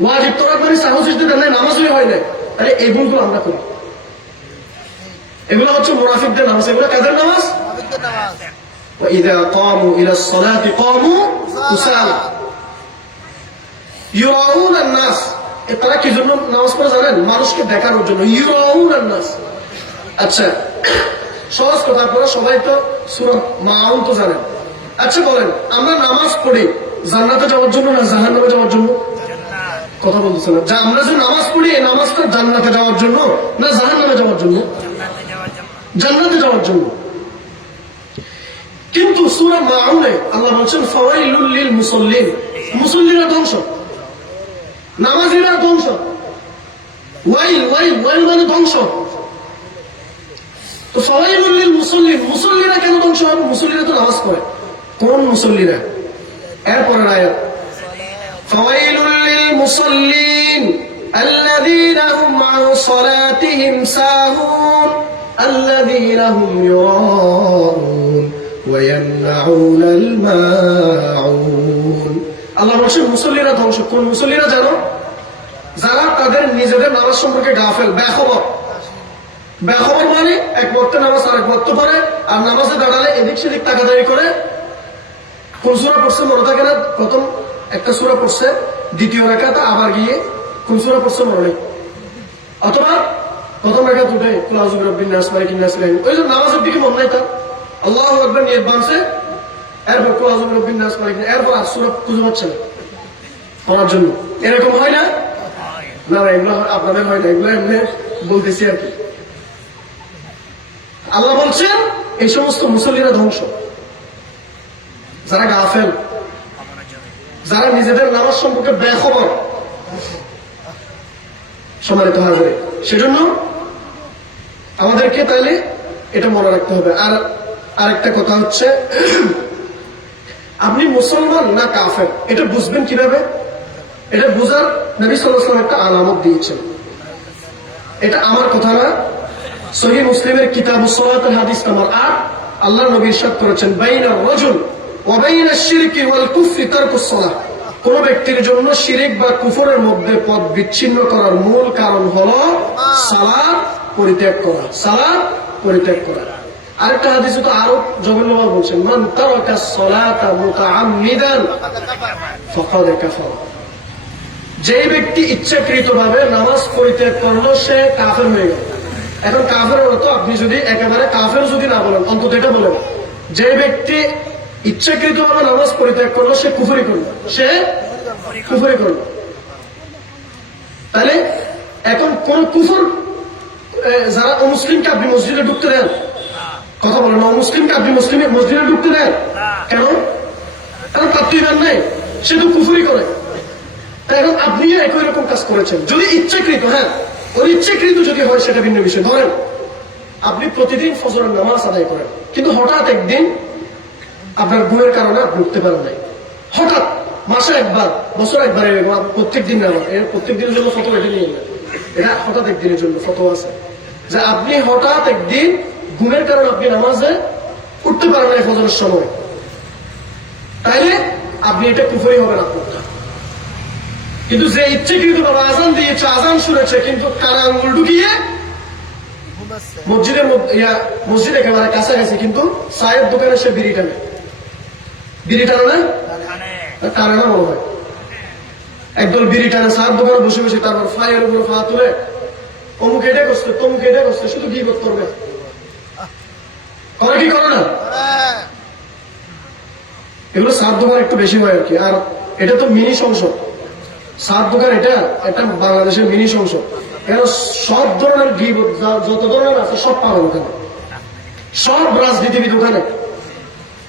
ওয়াজিব তরফ মানে সাহু সিজদা দেন নাই, নামাজই হয় না। তাহলে এই ভুলগুলো আমরা করি। এগুলো হচ্ছে মুনাফিকদের নামাজ। এগুলো কাদের নামাজ? وَإِذَا قَامُوا إِلَى الصَّلَاةِ قَامُوا كُسَالَى يُرَاءُونَ النَّاسَ। তারা কি জন্য নামাজ পড়ে জানেন? মানুষকে দেখানোর জন্য। يُرَاءُونَ النَّاسَ। আচ্ছা, সহজ কথা, আপনারা সবাই তো সূরা মাউন তো জানেন। আচ্ছা বলেন, আমরা নামাজ পড়ি জান্নাতে যাওয়ার জন্য না জাহান্নামে যাওয়ার জন্য? কথা বলতেছে না। আমরা যে নামাজ পড়ি এই নামাজটা জান্নাতে যাওয়ার জন্য না জাহান্নামে যাওয়ার জন্য? জান্নাতে যাওয়ার জন্য। কিন্তু সূরা মাউনে আল্লাহ বলছেন ফাওয়াইলুল লিল মুসাল্লিন, মুসাল্লিরা ধ্বংস, নামাজীরা ধ্বংস। ওয়াইল ওয়াইল ওয়াইল মানে ধ্বংস। তো ফাওয়াইলুল লিল মুসাল্লিন, মুসাল্লিরা কেন ধ্বংস হবে? মুসাল্লিরা তো নামাজ পড়ে। কোন মুসাল্লিরা? এরপরের আয়াত ফাওয়াইলুল লিল মুসাল্লিন আল্লাযীনা হুম আন সালাতিহিম সাহুন আল্লাযীনা হুম ইউরাউন ওয়া ইয়ামনাউনাল মাউন। আল্লাহ বলেন মুসল্লিরা ধ্বংস। কোন মুসল্লিরা জানো? যারা তাদের নিজেদের নামাজ সম্পর্কে গাফেল, বেখবর। বেখবর মানে এক ওয়াক্ত নামাজ আরেক ওয়াক্ত পড়ে, আর নামাজে দাঁড়ালে এদিক সেদিক তাকাতাকি করে। কোন সূরা পড়ছে মনে থাকে না? প্রথম একটা সূরা পড়ছে, দ্বিতীয় রাকাতে আবার গিয়ে কোন সূরা পড়ছে মনে নেই। অথবা প্রথম রাকাত উঠে কুল আউযু বিরাব্বিন নাস মালিকিন নাস ইলাহিন, ওই যে নামাজের দিকে মন নাই তার। আল্লাহু আকবার নিয়ত বানছে, এরপর কুল আউযু বিরাব্বিন নাস মালিকিন, এরপর আর সূরা খুঁজে পাচ্ছে না পড়ার জন্য। এরকম হয় না? না এগুলো আপনাদের হয় না, এগুলো এমনি বলতেছি আর কি। আল্লাহ বলছেন এই সমস্ত মুসল্লিরা ধ্বংস, যারা গাফেল, যারা নিজেদের নামাজ সম্পর্কে বেখবর। সম্মানিত হাজির, সেজন্য আমাদেরকে তাইলে এটা মনে রাখতে হবে। আর আরেকটা কথা হচ্ছে, আপনি মুসলমান না কাফের এটা বুঝবেন কিভাবে? এটা বুঝার নবী সাল্লাল্লাহু আলাইহি ওয়াসাল্লাম একটা আলামত দিয়েছেন। এটা আমার কথা না, সহিহ মুসলিমের কিতাবুস সালাতের হাদিস নাম্বার 8, আল্লাহ নবী ইরশাদ করেছেন, বাইনার রাজুল ওয়া বাইনাশ শিরকি ওয়াল কুফরি তারকুস সালাহ। কোন ব্যক্তির জন্য শিরিক বা কুফরের মধ্যে পথ বিচ্ছিন্ন করার মূল কারণ হলো সালাত পরিত্যাগ করা, সালাত পরিত্যাগ করা। আরেকটা হাদিসে তো আরো জঘন্যভাবে বলছেন, মান তারাকাস সালাতা মুতাআম্মিদান ফাকাদ কাফার। যে ব্যক্তি ইচ্ছাকৃতভাবে নামাজ পরিত্যাগ করলো সে কাফের হয়ে গেল। এখন কাফের অর্থ আপনি যদি একেবারে কাফের যদি না বলেন, অন্তত এটা বলেন, যে ব্যক্তি ইচ্ছাকৃতভাবে নামাজ পরিত্যাগ করলো সে কুফরি করলো, সে কুফরি করলো। তাহলে এখন কোন কুফর, যারা অমুসলিমকে আপনি মসজিদে ঢুকতে দেন, কথা বলেন, অমুসলিমকে আপনি মসজিদে ঢুকতে দেন কেন? কারণ তার তো ইমান নাই, সে তো কুফরি করে। তাই এখন আপনিও একই রকম কাজ করেছেন, যদি ইচ্ছাকৃত, হ্যাঁ ওই ইচ্ছাকৃত যদি হয় সেটা ভিন্ন বিষয়। ধরেন আপনি প্রতিদিন ফজরের নামাজ আদায় করেন, কিন্তু হঠাৎ একদিন আপনার গুণের কারণে আপনি উঠতে পারেন নাই। হঠাৎ মাসে একবার, বছর একবার, প্রত্যেক দিন নামাজ, প্রত্যেক দিনের জন্য ফটো এটা নিয়ে নেন, এটা হঠাৎ একদিনের জন্য ফটো আছে যে আপনি হঠাৎ একদিন গুণের কারণে আপনি নামাজে উঠতে পারেন নাই ফজরের সময়, তাইলে আপনি এটা কুফরি হবে না আপনার। কিন্তু যে ইচ্ছাকৃত ভাবে আজান দিয়েছে, আজান শুনেছে, কিন্তু কারা আঙুল ঢুকিয়ে মসজিদ একেবারে কাছাকাছি, কিন্তু চায়ের দোকানে সে বিড়ি টানে, বিড়ি টানে না, টানে না মনে হয়, একদল বিড়ি টানে চায়ের দোকানে বসে বসে, তারপর ফায়ের উপর ফা তুলে অমুক এটা করছে, তমুক এটা করছে, শুধু কি করতে হবে, করে কি করে না? এগুলো চার দোকান একটু বেশি হয় আর কি। আর এটা তো মিনি সংসদ, চার দোকান এটা একটা বাংলাদেশের মিনি সংসদ। এখানে সব ধরনের গিবত যত ধরনের আছে সব পাবেন ওখানে, সব রাজনীতিবিদ ওখানে।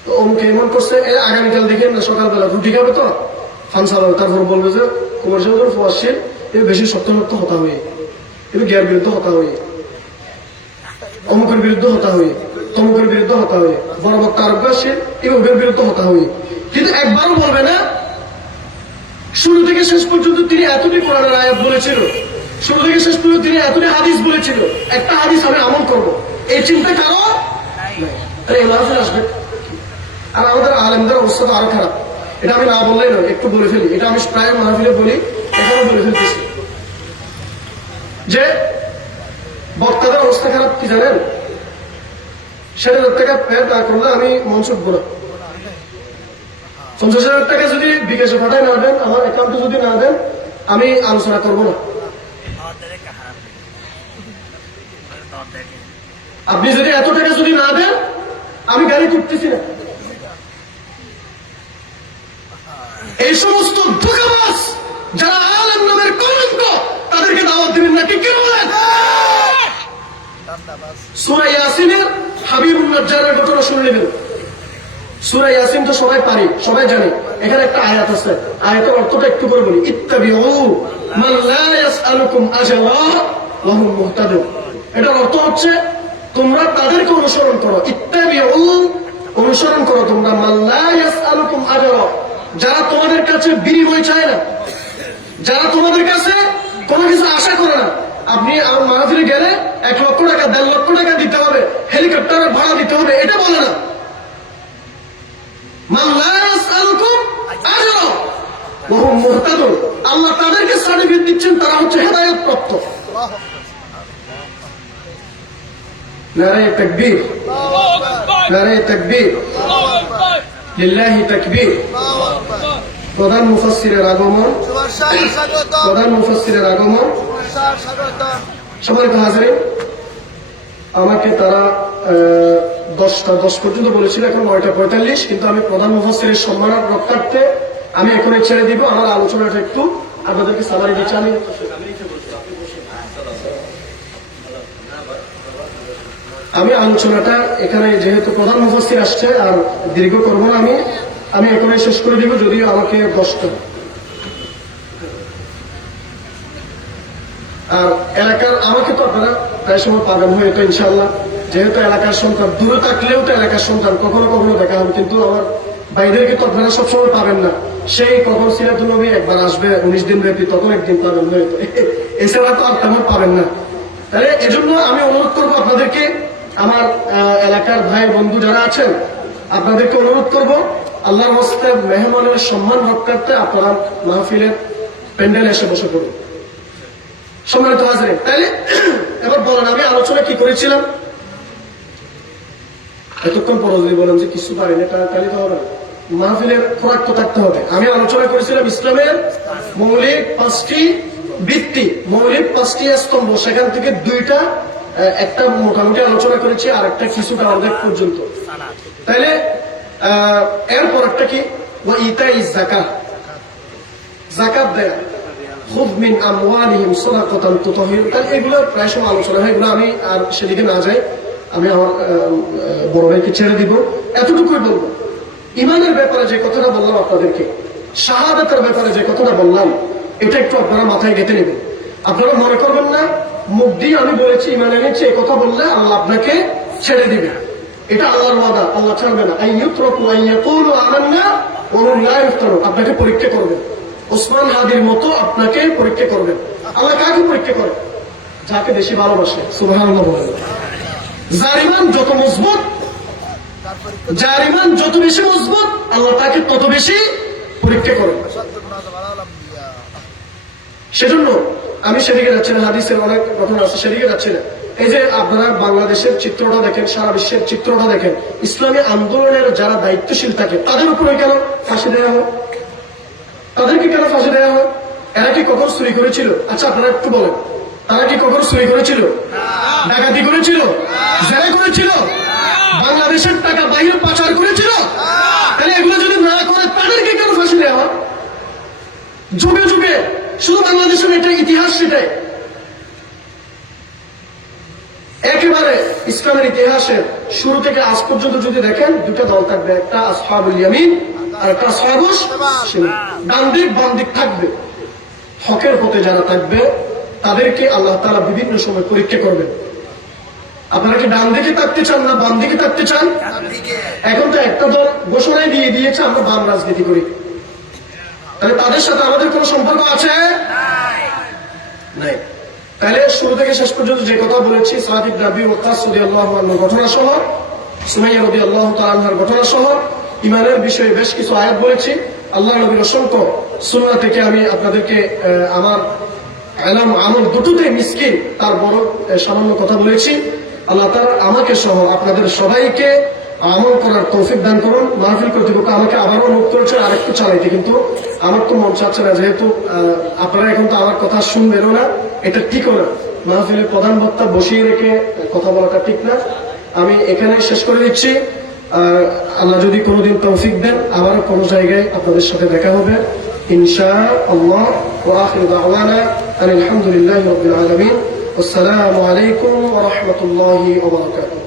তো অমুকে এমন করছে, আগামীকাল দেখেন না সকালবেলা রুটি খাবে তো ফানসাল, তারপর বলবে যে কুমার সাহেব ফোয়াশিল এর বেশি সত্যমত্য হতা হয়ে, এর গ্যার বিরুদ্ধে হতা হয়ে, অমুকের বিরুদ্ধে হতা হয়ে, তমুকের বিরুদ্ধে হতা হয়ে, বড় বক্তা আরব্বাসীর এর বিরুদ্ধে হতা হয়ে। কিন্তু একবারও বলবে না শুরু থেকে শেষ পর্যন্ত তিনি এতটি কোরআনের আয়াত বলেছিল, শুরু থেকে শেষ পর্যন্ত তিনি এতটি হাদিস বলেছিল, একটা হাদিস আমি আমল করব, এই চিন্তা কারো এই মাহফিল আসবে। আর আমাদের আলেমদের অবস্থা তো আরো খারাপ, এটা আমি না বললেই নয়, একটু বলে ফেলি, এটা আমি প্রায় মাহফিলে বলি, এখানে বলে ফেলতেছি যে বক্তাদের অবস্থা খারাপ কি জানেন? ৬০,০০০ টাকা পেয়ে তা করলে আমি মঞ্চ উঠবো না। ৫০,০০০ টাকা যদি বিকাশে পাঠায় না দেন, আমার অ্যাকাউন্টে যদি না দেন, আমি আলোচনা করবো না। আপনি যদি এত টাকা যদি না দেন, আমি গাড়ি করতেছি না। এই সমস্ত ধোঁকাবাজ যারা আলেম নামের কলঙ্ক, তাদেরকে দাওয়াত দিবেন না, ঠিক বলেন? সূরা ইয়াসিনের হাবিবুন নাজ্জারের ঘটনা শুনে নেবেন। সূরা ইয়াসিন তো সবাই পারি, সবাই জানে। এখানে একটা আয়াত আছে, আয়াতের অর্থটা একটু করে বলি। ইত্তাবিউ মান লা ইয়াসআলুকুম আজরা ওয়া হুম মুহতাদুন। এটার অর্থ হচ্ছে তোমরা তাদেরকে অনুসরণ করো। ইত্তাবিউ, অনুসরণ করো তোমরা, মান লা ইয়াসআলুকুম আজরা, যারা তোমাদের কাছে বিনিময় চায় না। যারা তোমাদের কাছে কোনো কিছু আশা করে না। আপনি আমার মাহফিলে গেলে 1 লক্ষ টাকা 1.5 লক্ষ টাকা দিতে হবে, হেলিকপ্টারের ভাড়া দিতে হবে, এটা বলে না। মান লা ইয়াসআলুকুম আজরা ওয়া হুম মুহতাদুন। আল্লাহ তাদেরকে সার্টিফিকেট দিচ্ছেন, তারা হচ্ছে হেদায়েত প্রাপ্ত। নারে তাকবীর, নারে তাকবীর, লিল্লাহি তাকবীর। প্রধান মুফাসসিরের আগমন, প্রধান মুফাসসিরের আগমন। সম্মানিত হাজিরিন, আমাকে তারা 10 পর্যন্ত বলেছিল, এখন 9:45, কিন্তু আমি প্রধান মুফাসসিরের সম্মান রক্ষার্থে আমি এখনই ছেড়ে দিব। আমার আলোচনাটা একটু আপনাদেরকে সামারি দিচ্ছি। আমি আলোচনাটা এখানে, যেহেতু প্রধান মুফাসসির আসছে, আর দীর্ঘ করবো না। আমি এখনই শেষ করে দিব, যদিও আমাকে 10টা। আর এলাকার আমাকে তো আপনারা প্রায় সময় পাবেন হয়তো ইনশাআল্লাহ, যেহেতু এলাকার সন্তান, দূরে থাকলেও তো এলাকার সন্তান, কখনো কখনো দেখা হবে। কিন্তু আমার ভাইদেরকে তো আপনারা সবসময় পাবেন না। সেই কখন সিরাতুল নবী একবার আসবে 19 দিন ব্যাপী, তখন একদিন পাবেন হয়তো, এছাড়া তো আর তেমন পাবেন না। তাহলে এজন্য আমি অনুরোধ করবো আপনাদেরকে, আমার এলাকার ভাই বন্ধু যারা আছেন, আপনাদেরকে অনুরোধ করবো, আল্লাহর হস্তে মেহমানের সম্মান রক্ষার্থে আপনারা মাহফিলের প্যান্ডেলে এসে বসে পড়ুন। সম্মানিত হাজিরিন, তাইলে এবার বলেন আমি আলোচনা কি করেছিলাম? এতক্ষণ পর যদি বলেন যে কিছু পারেন, এটা তাহলে তো হবে না। মাহফিলের খোরাক তো থাকতে হবে। আমি আলোচনা করেছিলাম ইসলামের মৌলিক 5টি ভিত্তি, মৌলিক 5টি স্তম্ভ। সেখান থেকে 2টা, একটা মোটামুটি আলোচনা করেছি, আর একটা কিছুটা অর্ধেক পর্যন্ত। তাইলে এরপর একটা কি, ওয়া ইতাইজ যাকাত, যাকাত দেয়া। খুব মিন আমওয়ালিহিম সাদাকাতান তুতাহির। তাহলে এগুলো প্রায় সময় আলোচনা হয়, এগুলো আমি আর সেদিকে না যাই, আমি আমার বড় ভাইকে ছেড়ে দিব। এতটুকুই বলবো, ইমানের ব্যাপারে যে কথাটা বললাম আপনাদেরকে, শাহাদাতের ব্যাপারে যে কথাটা বললাম, এটা একটু আপনারা মাথায় গেঁথে নেবেন। আপনারা মনে করবেন না মুখ দিয়ে আমি বলেছি ইমান এনেছি, এই কথা বললে আল্লাহ আপনাকে ছেড়ে দিবে। এটা আল্লাহর ওয়াদা, আল্লাহ ছাড়বে না। আইয়ুতরাকু আইয়াকুলু আমান্না ওয়া হুম লা ইফতারুন। আপনাকে পরীক্ষা করবেন, ওসমান হাদির মতো আপনাকে পরীক্ষা করবেন। আল্লাহ কাকে পরীক্ষা করে? যাকে বেশি ভালোবাসে। সুবহানাল্লাহ বলেন। যার ঈমান যত মজবুত, যার ঈমান যত বেশি মজবুত, আল্লাহ তাকে তত বেশি পরীক্ষা করে। সেজন্য আমি সেদিকে যাচ্ছি না, হাদিসের অনেক ঘটনা আছে, সেদিকে যাচ্ছি না। এই যে আপনারা বাংলাদেশের চিত্রটা দেখেন, সারা বিশ্বের চিত্রটা দেখেন, ইসলামী আন্দোলনের যারা দায়িত্বশীল থাকে তাদের উপরে কেন ফাঁসি দেওয়া হয়? তাদেরকে কেন ফাঁসি দেওয়া হয়? এরা কি কখন চুরি করেছিল? আচ্ছা আপনারা একটু বলেন, তারা কি কখন চুরি করেছিল? ডাকাতি করেছিল? জেরা করেছিল? বাংলাদেশের টাকা বাইরে পাচার করেছিল? তাহলে এগুলো যদি না করে তাদেরকে কেন ফাঁসি দেওয়া হয়? যুগে যুগে শুধু বাংলাদেশের এটা ইতিহাস, সেটাই একেবারে ইসলামের ইতিহাসের শুরু থেকে আজ পর্যন্ত যদি দেখেন, 2টা দল থাকবে, একটা আসহাবুল ইয়ামিন আর একটা আসহাবুশ শিমাল। ডান দিক বাম দিক থাকবে। হকের পথে যারা থাকবে তাদেরকে আল্লাহ তাআলা বিভিন্ন সময় পরীক্ষা করবেন। আপনারা কি ডান দিকে থাকতে চান না বাম দিকে থাকতে চান? এখন তো একটা দল ঘোষণায় দিয়ে দিয়েছে আমরা বাম রাজনীতি করি। তাহলে তাদের সাথে আমাদের কোনো সম্পর্ক আছে? নাই। তাহলে শুরু থেকে শেষ পর্যন্ত যে কথা বলেছি, সাদ ইবনে আবি ওয়াক্কাস রাদিয়াল্লাহু আনহু ঘটনা সহ, সুমাইয়া রাদিয়াল্লাহু তাআলা আনহার ঘটনা সহ, ইমানের বিষয়ে বেশ কিছু আয়াত বলেছি। আল্লাহ নবীর অসংখ্য সুন্নাহ থেকে আমি আপনাদেরকে আমার ইলম আমল দুটোতে মিসকিন, তার বড় সামান্য কথা বলেছি। আল্লাহ তাআলা আমাকে সহ আপনাদের সবাইকে আমল করার তৌফিক দান করুন। মাহফিল কর্তৃপক্ষ আমাকে আবারও অনুরোধ করেছে আরেকটু চালাইতে, কিন্তু আমার তো মন চাচ্ছে না, যেহেতু আপনারা এখন তো আমার কথা শুনবেনও না, এটা ঠিকও না। মাহফিলের প্রধান বক্তা বসিয়ে রেখে কথা বলাটা ঠিক না। আমি এখানে শেষ করে দিচ্ছি। আল্লাহ যদি কোনোদিন তৌফিক দেন, আবারও কোনো জায়গায় আপনাদের সাথে দেখা হবে ইনশাআল্লাহ। ওয়া আখিরু দাওয়ানা আলহামদুলিল্লাহি রাব্বিল আলামিন। আসসালামু আলাইকুম ওয়া রাহমাতুল্লাহি ওয়া বারাকাতুহু।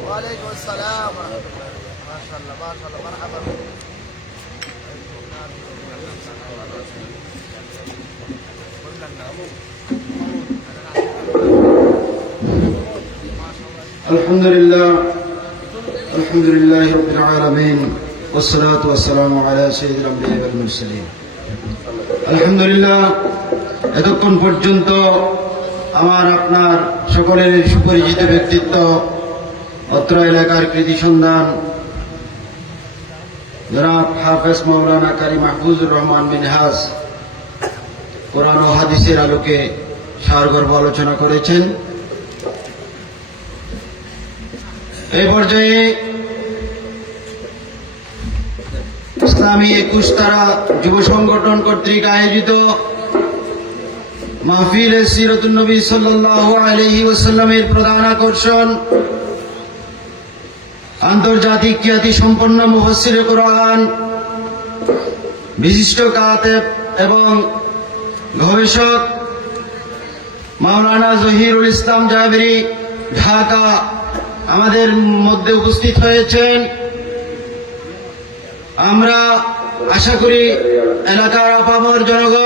الحمد لله رب العالمين والصلاة والسلام على سيد الأنبياء والمرسلين। الحمد لله এতক্ষণ পর্যন্ত আমার আপনার সকলের সুপরিচিত ব্যক্তিত্ব অত্র এলাকার কৃতি সন্ধান জনাব হাফেজ মাওলানা কারি মাহফুজুর রহমান মিনহাজ কোরআন ও হাদিসের আলোকে সারগর্ভ আলোচনা করেছেন। এই পর্যায়ে ইসলামী 21 তারা যুব সংগঠন কর্তৃক আয়োজিত মাহফিলে সিরাতুন নবী সাল্লাল্লাহু আলাইহি ওয়াসাল্লামের প্রধান আকর্ষণ আন্তর্জাতিক খ্যাতি সম্পন্ন মুফাসসিরে কোরআন, বিশিষ্ট কাতেব এবং গবেষক মাওলানা জহিরুল ইসলাম জাবেরি ঢাকা আমাদের মধ্যে উপস্থিত হয়েছেন। আমরা আশা করি এলাকার আপামর জনগণ